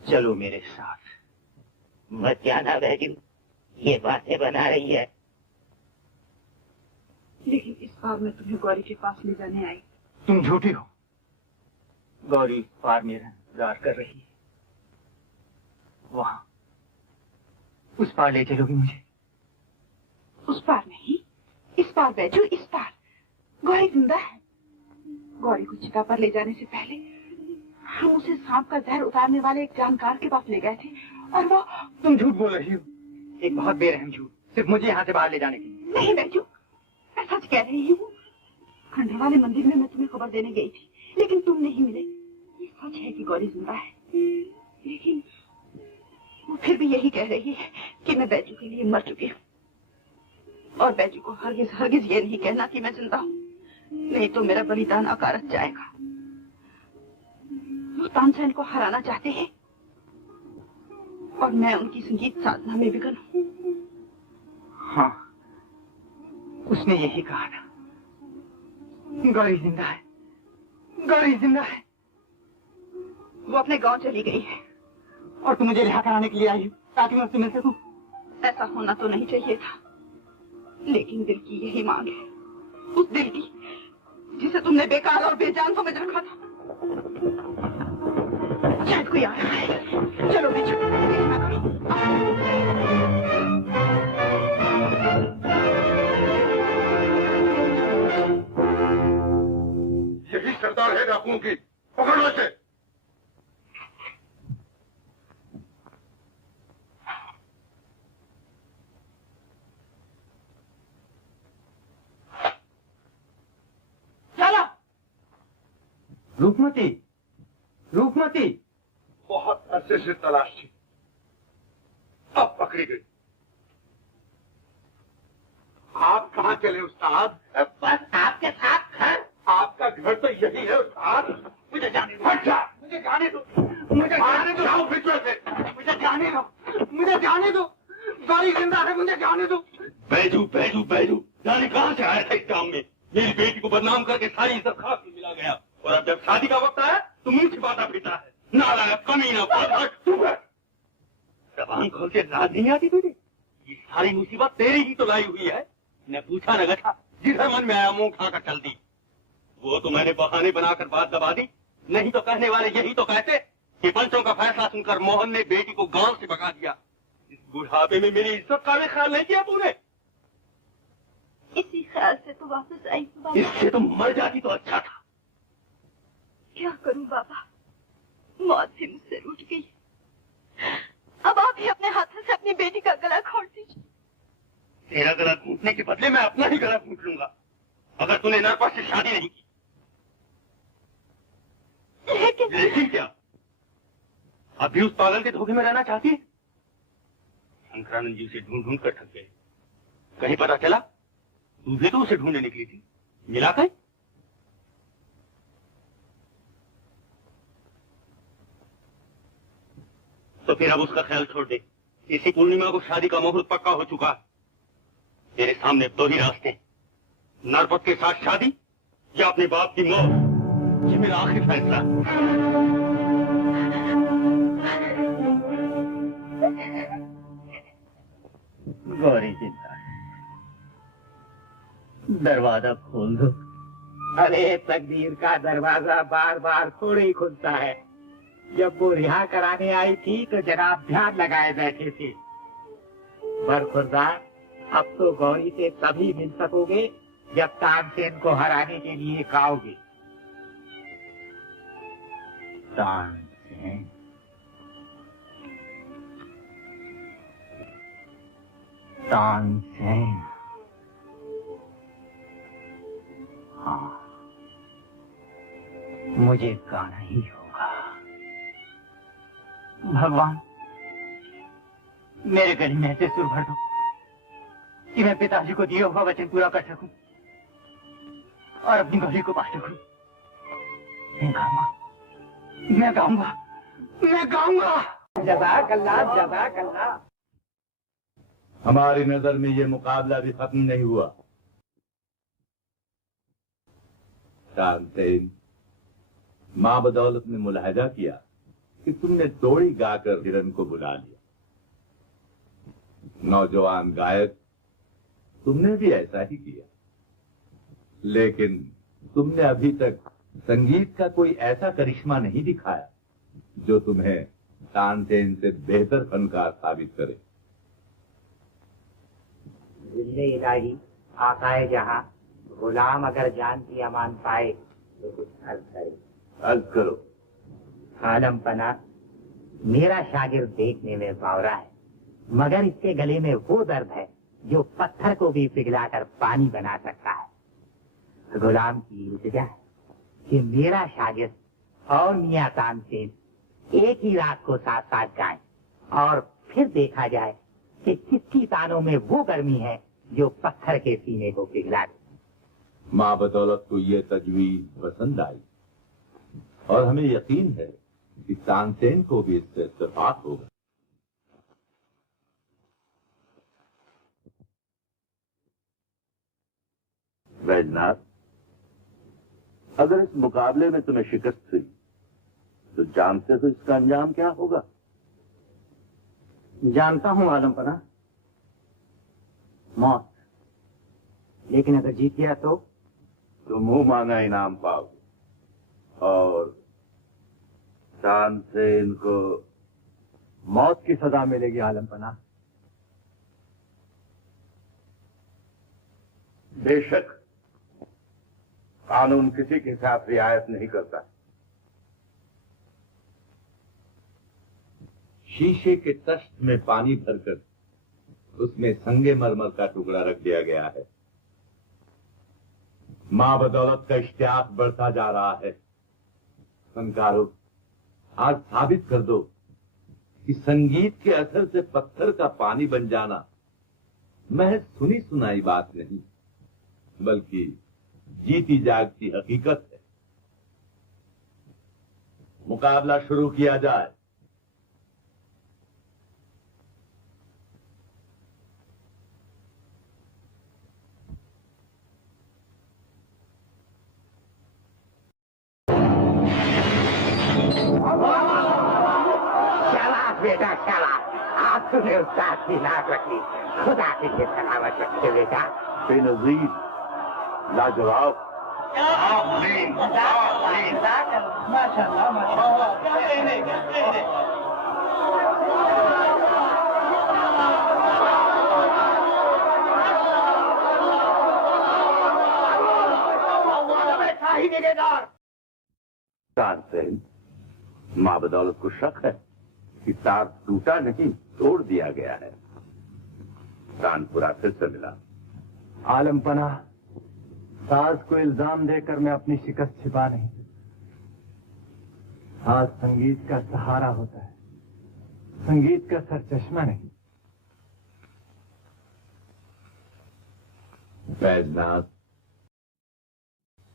चलो मेरे साथ। मत जाना बैजू, ये बातें बना रही है। लेकिन इस बार मैं तुम्हें गौरी के पास ले जाने आई। तुम झूठी हो। गौरी पार मेरा इंतजार कर रही है, वहां उस पार ले चलोगी मुझे? उस पार नहीं, इस पार बैजू, इस पार। गौरी जिंदा है। गौरी को चिता पर ले जाने से पहले हम उसे सांप का जहर उतारने वाले एक जानकार के पास ले गए थे और वो। तुम झूठ बोल रही हो, एक बहुत बेरहम झूठ, सिर्फ मुझे यहाँ से बाहर ले जाने के लिए। नहीं बैजू, मैं सच कह रही हूँ। खंडर वाले मंदिर में मैं तुम्हें खबर देने गई थी, लेकिन तुम नहीं मिले। ये सच है कि गौरी जिंदा है, लेकिन वो फिर भी यही कह रही है कि मैं बैजू के लिए मर चुकी हूँ। और बैजू को हरगिज हरगिज ये नहीं कहना कि मैं जिंदा हूँ, नहीं तो मेरा बलिदान अकारत जाएगा। वो तानसेन को हराना चाहते हैं और मैं उनकी संगीत साधना में विघ्न हूँ। हाँ, उसने यही कहा था। गौरी जिंदा है, गौरी जिंदा है। वो अपने गांव चली गई है और तुम मुझे रिहा कराने के लिए आई हो ताकि मैं उससे मिल सकूं। ऐसा होना तो नहीं चाहिए था, लेकिन दिल की यही मांग है, उस दिल की जिसे तुमने बेकार और बेजान समझ रखा था। शायद कोई आ रहा है, चलो बेचो, देखना करो। यही सरदार है डाकुओं की, पकड़ो इसे। रूपमती, रूपमती। बहुत अरसे से तलाश थी, अब पकड़ी गई। आप कहाँ चले उस्ताद? बस आपके साथ घर। आपका घर तो यही है उस्ताद। मुझे जाने दो, मुझे जाने दो, मुझे जाने दो, मुझे जाने दो, मुझे जाने दो। गौरी जिंदा है, मुझे जाने दो। बैजू बैजू बैजू, जाने कहाँ से आया था इस काम में? मेरी बेटी को बदनाम करके सारी इज्जत खाक में मिला गया, और अब जब शादी का वक्त आया तो मुंह छिपाता फिरता है। नालायक, कमीना, जबान खोल के लाज नहीं आती तुझे? ये सारी मुसीबत तेरी ही तो लाई हुई है। न पूछा न गछा, जिधर मन में आया मुंह खाकर चल दी। वो तो मैंने बहाने बनाकर बात दबा दी, नहीं तो कहने वाले यही तो कहते कि पंचों का फैसला सुनकर मोहन ने बेटी को गांव से भगा दिया। इस बुढ़ापे में मेरी इज्जत का भी ख्याल नहीं किया तूने। इसी ख्याल से तो वापस आई हूँ बाबा। इससे तो मर जाती तो अच्छा था। क्या करूं बाबा, मौत भी मुझसे रूठ गई। अब आप ही अपने हाथों से अपनी बेटी का गला घोंट दीजिए। तेरा गला घूटने के बदले मैं अपना ही गला घूट लूंगा, अगर तूने नरपत से शादी नहीं की। लेकिन क्या अभी उस पागल के धोखे में रहना चाहती है? शंकरानंद जी उसे ढूंढ ढूंढ कर थक गए। कहीं पता चला तू भी तो उसे ढूंढने निकली थी, मिला कहीं? तो फिर अब उसका ख्याल छोड़ दे। इसी पूर्णिमा को शादी का मुहूर्त पक्का हो चुका है। तेरे सामने दो ही रास्ते, नरपत के साथ शादी या अपने बाप की मौत। ये मेरा आखिरी फैसला है। गौरी चिंता, दरवाजा खोल दो। अरे तकदीर का दरवाजा बार बार थोड़े ही खुलता है। जब वो रिहा कराने आई थी तो जनाब ध्यान लगाए बैठे थे। बरखुरदार, अब तो गौरी से तभी मिल सकोगे जब तानसेन को हराने के लिए गाओगे। तानसेन, तानसेन, हाँ, मुझे गाना ही होगा। भगवान, मेरे गले में ऐसे सुर भर दो कि मैं पिताजी को दिया हुआ वचन पूरा कर सकूं और अपनी गौरी को पा सकूं। मैं गाऊंगा, मैं गाऊंगा, मैं गाऊंगा। जज़ाकल्लाह, जज़ाकल्लाह। हमारी नजर में ये मुकाबला भी खत्म नहीं हुआ। तानसेन, माँ बदौलत ने मुलाहजा किया कि तुमने तोड़ी गाकर हिरन को बुला लिया। नौजवान गायक, तुमने भी ऐसा ही किया, लेकिन तुमने अभी तक संगीत का कोई ऐसा करिश्मा नहीं दिखाया जो तुम्हें तानसेन से बेहतर फनकार साबित करे। जिल्ले इलाही, आकाए जहां, गुलाम अगर जान की अमान पाए तो कुछ अर्ज करे। अर्ज करो। आलम पना, मेरा शागिर्द देखने में बावरा है, मगर इसके गले में वो दर्द है जो पत्थर को भी पिघलाकर पानी बना सकता है। गुलाम की इल्तिजा है कि मेरा शागिर्द और मियां तानसेन एक ही रात को साथ साथ गाएं और फिर देखा जाए कि किसकी तानों में वो गर्मी है जो पत्थर के सीने को पिघला दे। माँ बदौलत को ये तजवीज पसंद आई और हमें यकीन है कि तानसेन को भी इससे इत्तेफाक होगा। वैजनाथ, अगर इस मुकाबले में तुम्हें शिकस्त हुई तो जानते हो इसका अंजाम क्या होगा? जानता हूँ आलमपना, मौत। लेकिन अगर जीत गया तो मुंह मांगा इनाम पाओगे और तानसेन को मौत की सजा मिलेगी आलमपना। बेशक कानून किसी के साथ रियायत नहीं करता। शीशे के तश्त में पानी भरकर उसमें संगे मरमर का टुकड़ा रख दिया गया है। माँ बदौलत का इश्तियाक बढ़ता जा रहा है। फनकारों, आज साबित कर दो कि संगीत के असर से पत्थर का पानी बन जाना महज सुनी सुनाई बात नहीं, बल्कि जीती जागती हकीकत है। मुकाबला शुरू किया जाए। शाबाश बेटा, शाबाश। आज तुमने उस्ताद की नाक रखी। खुदा की सलामत रखे बेटा। बेनजीर, लाजवाब। माशाल्लाह, माशाल्लाह। नहीं मिलेगा। तानसेन, माँ बदौलत को शक है कि तार टूटा नहीं तोड़ दिया गया है। तानपुरा फिर से मिला। आलम पना, सास को इल्जाम देकर मैं अपनी शिकस्त छिपा नहीं सकता। सास संगीत का सहारा होता है, संगीत का सरचश्मा नहीं। बैजनाथ,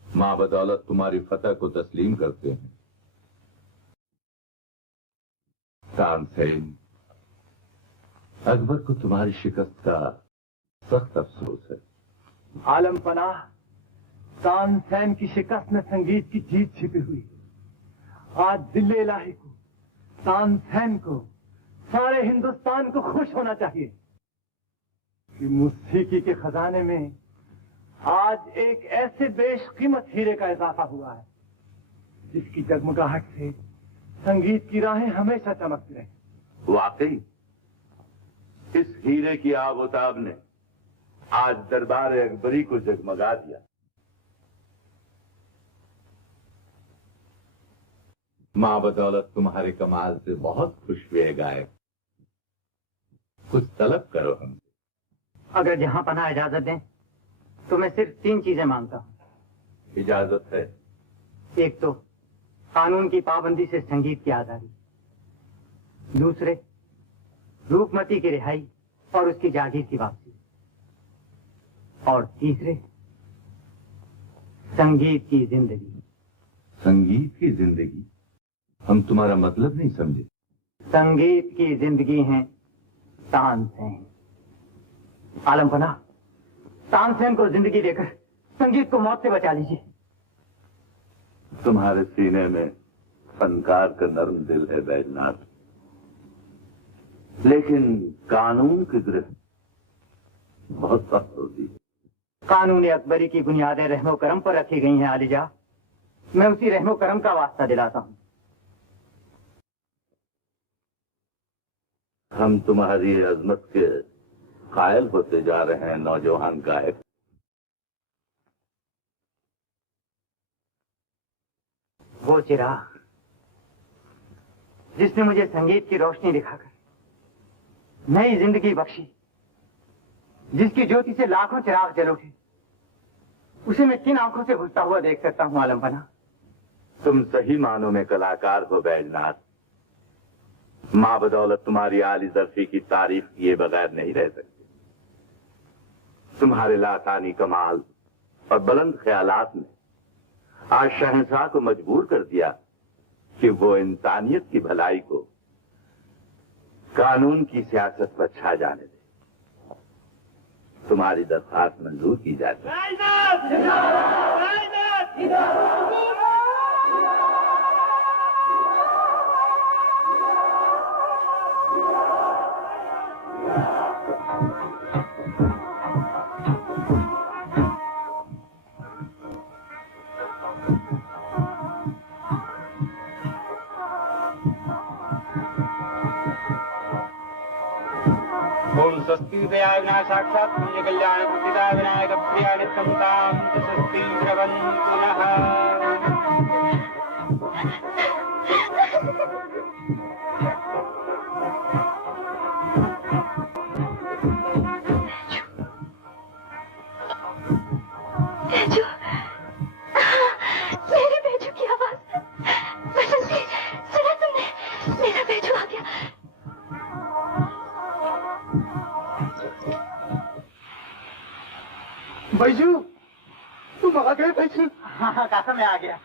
माँ बदौलत तुम्हारी फतह को तस्लीम करते हैं। तानसेन, अकबर को तुम्हारी शिकस्त का सख्त अफसोस है। आलम पनाह, तानसेन की शिकस्त में संगीत की जीत छिपी हुई। आज दिल इलाही को, तानसेन को, सारे हिंदुस्तान को खुश होना चाहिए कि मौसीकी के खजाने में आज एक ऐसे बेशकीमत हीरे का इजाफा हुआ है जिसकी जगमगाहट से संगीत की राहें हमेशा चमकती रहे। वाकई इस हीरे की आबोताब ने आज दरबार अकबरी को जगमगा दिया। माँ बदौलत तुम्हारे कमाल से बहुत खुश हुए गायक। कुछ तलब करो हमसे। अगर जहां पनाह इजाजत दें तो मैं सिर्फ 3 चीजें मांगता हूँ। इजाजत है। एक तो कानून की पाबंदी से संगीत की आजादी, दूसरे रूपमती की रिहाई और उसकी जागीर की वापसी, और तीसरे संगीत की जिंदगी। संगीत की जिंदगी? हम तुम्हारा मतलब नहीं समझे। संगीत की जिंदगी है तानसेन। आलम पनाह, तानसेन को जिंदगी देकर संगीत को मौत से बचा लीजिए। तुम्हारे सीने में फनकार का नर्म दिल है बैजनाथ, लेकिन कानून की गिरफ्त बहुत सख्त होती है। कानून अकबरी की बुनियादें रहमो करम पर रखी गई हैं आलिजा। मैं उसी रहमो करम का वास्ता दिलाता हूँ। हम तुम्हारी अजमत के कायल होते जा रहे हैं नौजवान गायक। वो चिराग जिसने मुझे संगीत की रोशनी दिखाकर नई जिंदगी बख्शी, जिसकी ज्योति से लाखों चिराग जल उठे, उसे मैं किन आंखों से घुसता हुआ देख सकता हूँ आलम पनाह? तुम सही मानों में कलाकार हो बैजनाथ। माँ बदौलत तुम्हारी आली ज़र्फी की तारीफ किए बगैर नहीं रह सकती। तुम्हारे लासानी कमाल और बुलंद ख्यालात ने आज शहंशाह को मजबूर कर दिया कि वो इंसानियत की भलाई को कानून की सियासत पर छा जाने दे। तुम्हारी दरख्वास्त मंजूर की जाती है। ओम स्वस्ति विद्याय विनाश साक्षात् पुण्य कल्याण बुद्धिदाय विनायक प्रिया नित्यं तां स्वस्ति ब्रवन्तु नः। बैजू, मेरे बैजू की आवाज। बसंती, सुना तुमने? मेरा बैजू आ गया। बैजू, तुम आ गए बैजू? हाँ हाँ काका, मैं आ गया।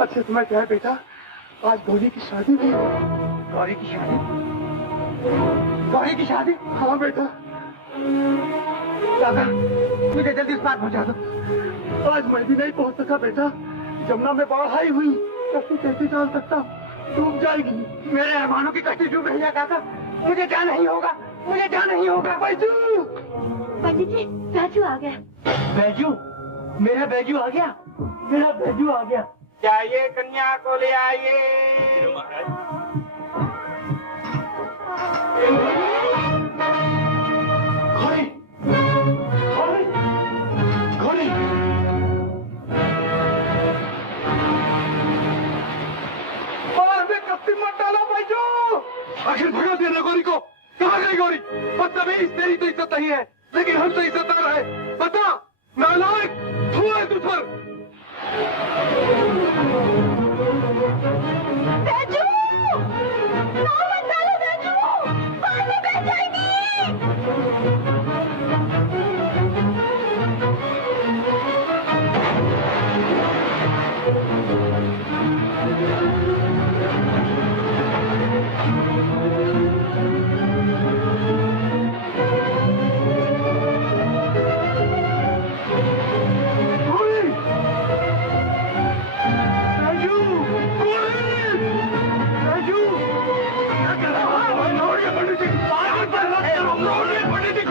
अच्छा तुम्हें क्या है बेटा, आज गौरी की शादी हुई। गौरी की शादी? गौरी की शादी? हाँ बेटा। काका, मुझे जल्दी इस पार पहुंचा दो। आज मैं भी नहीं पहुंच सका बेटा, जमुना में बाढ़ आई हुई, कश्ती कैसे डाल सकता, डूब जाएगी। मेरे अरमानों की कश्ती डूब रही है काका, मुझे जाना ही होगा, मुझे जाना ही होगा। बैजू, पंडित जी, बैजू आ गया। बैजू? मेरा बैजू आ गया? मेरा बैजू आ गया। जाइए कन्या को ले आइए। घोड़ी, घोड़ी, घोड़ी। बदतमीज, तेरी तो इज्जत नहीं है, लेकिन हम तो इज्जतदार है। बता, नालायक, तू है तुझ पर। बैजू, नाव मत डालो बैजू, पानी बह जाएगी। पंडित जी,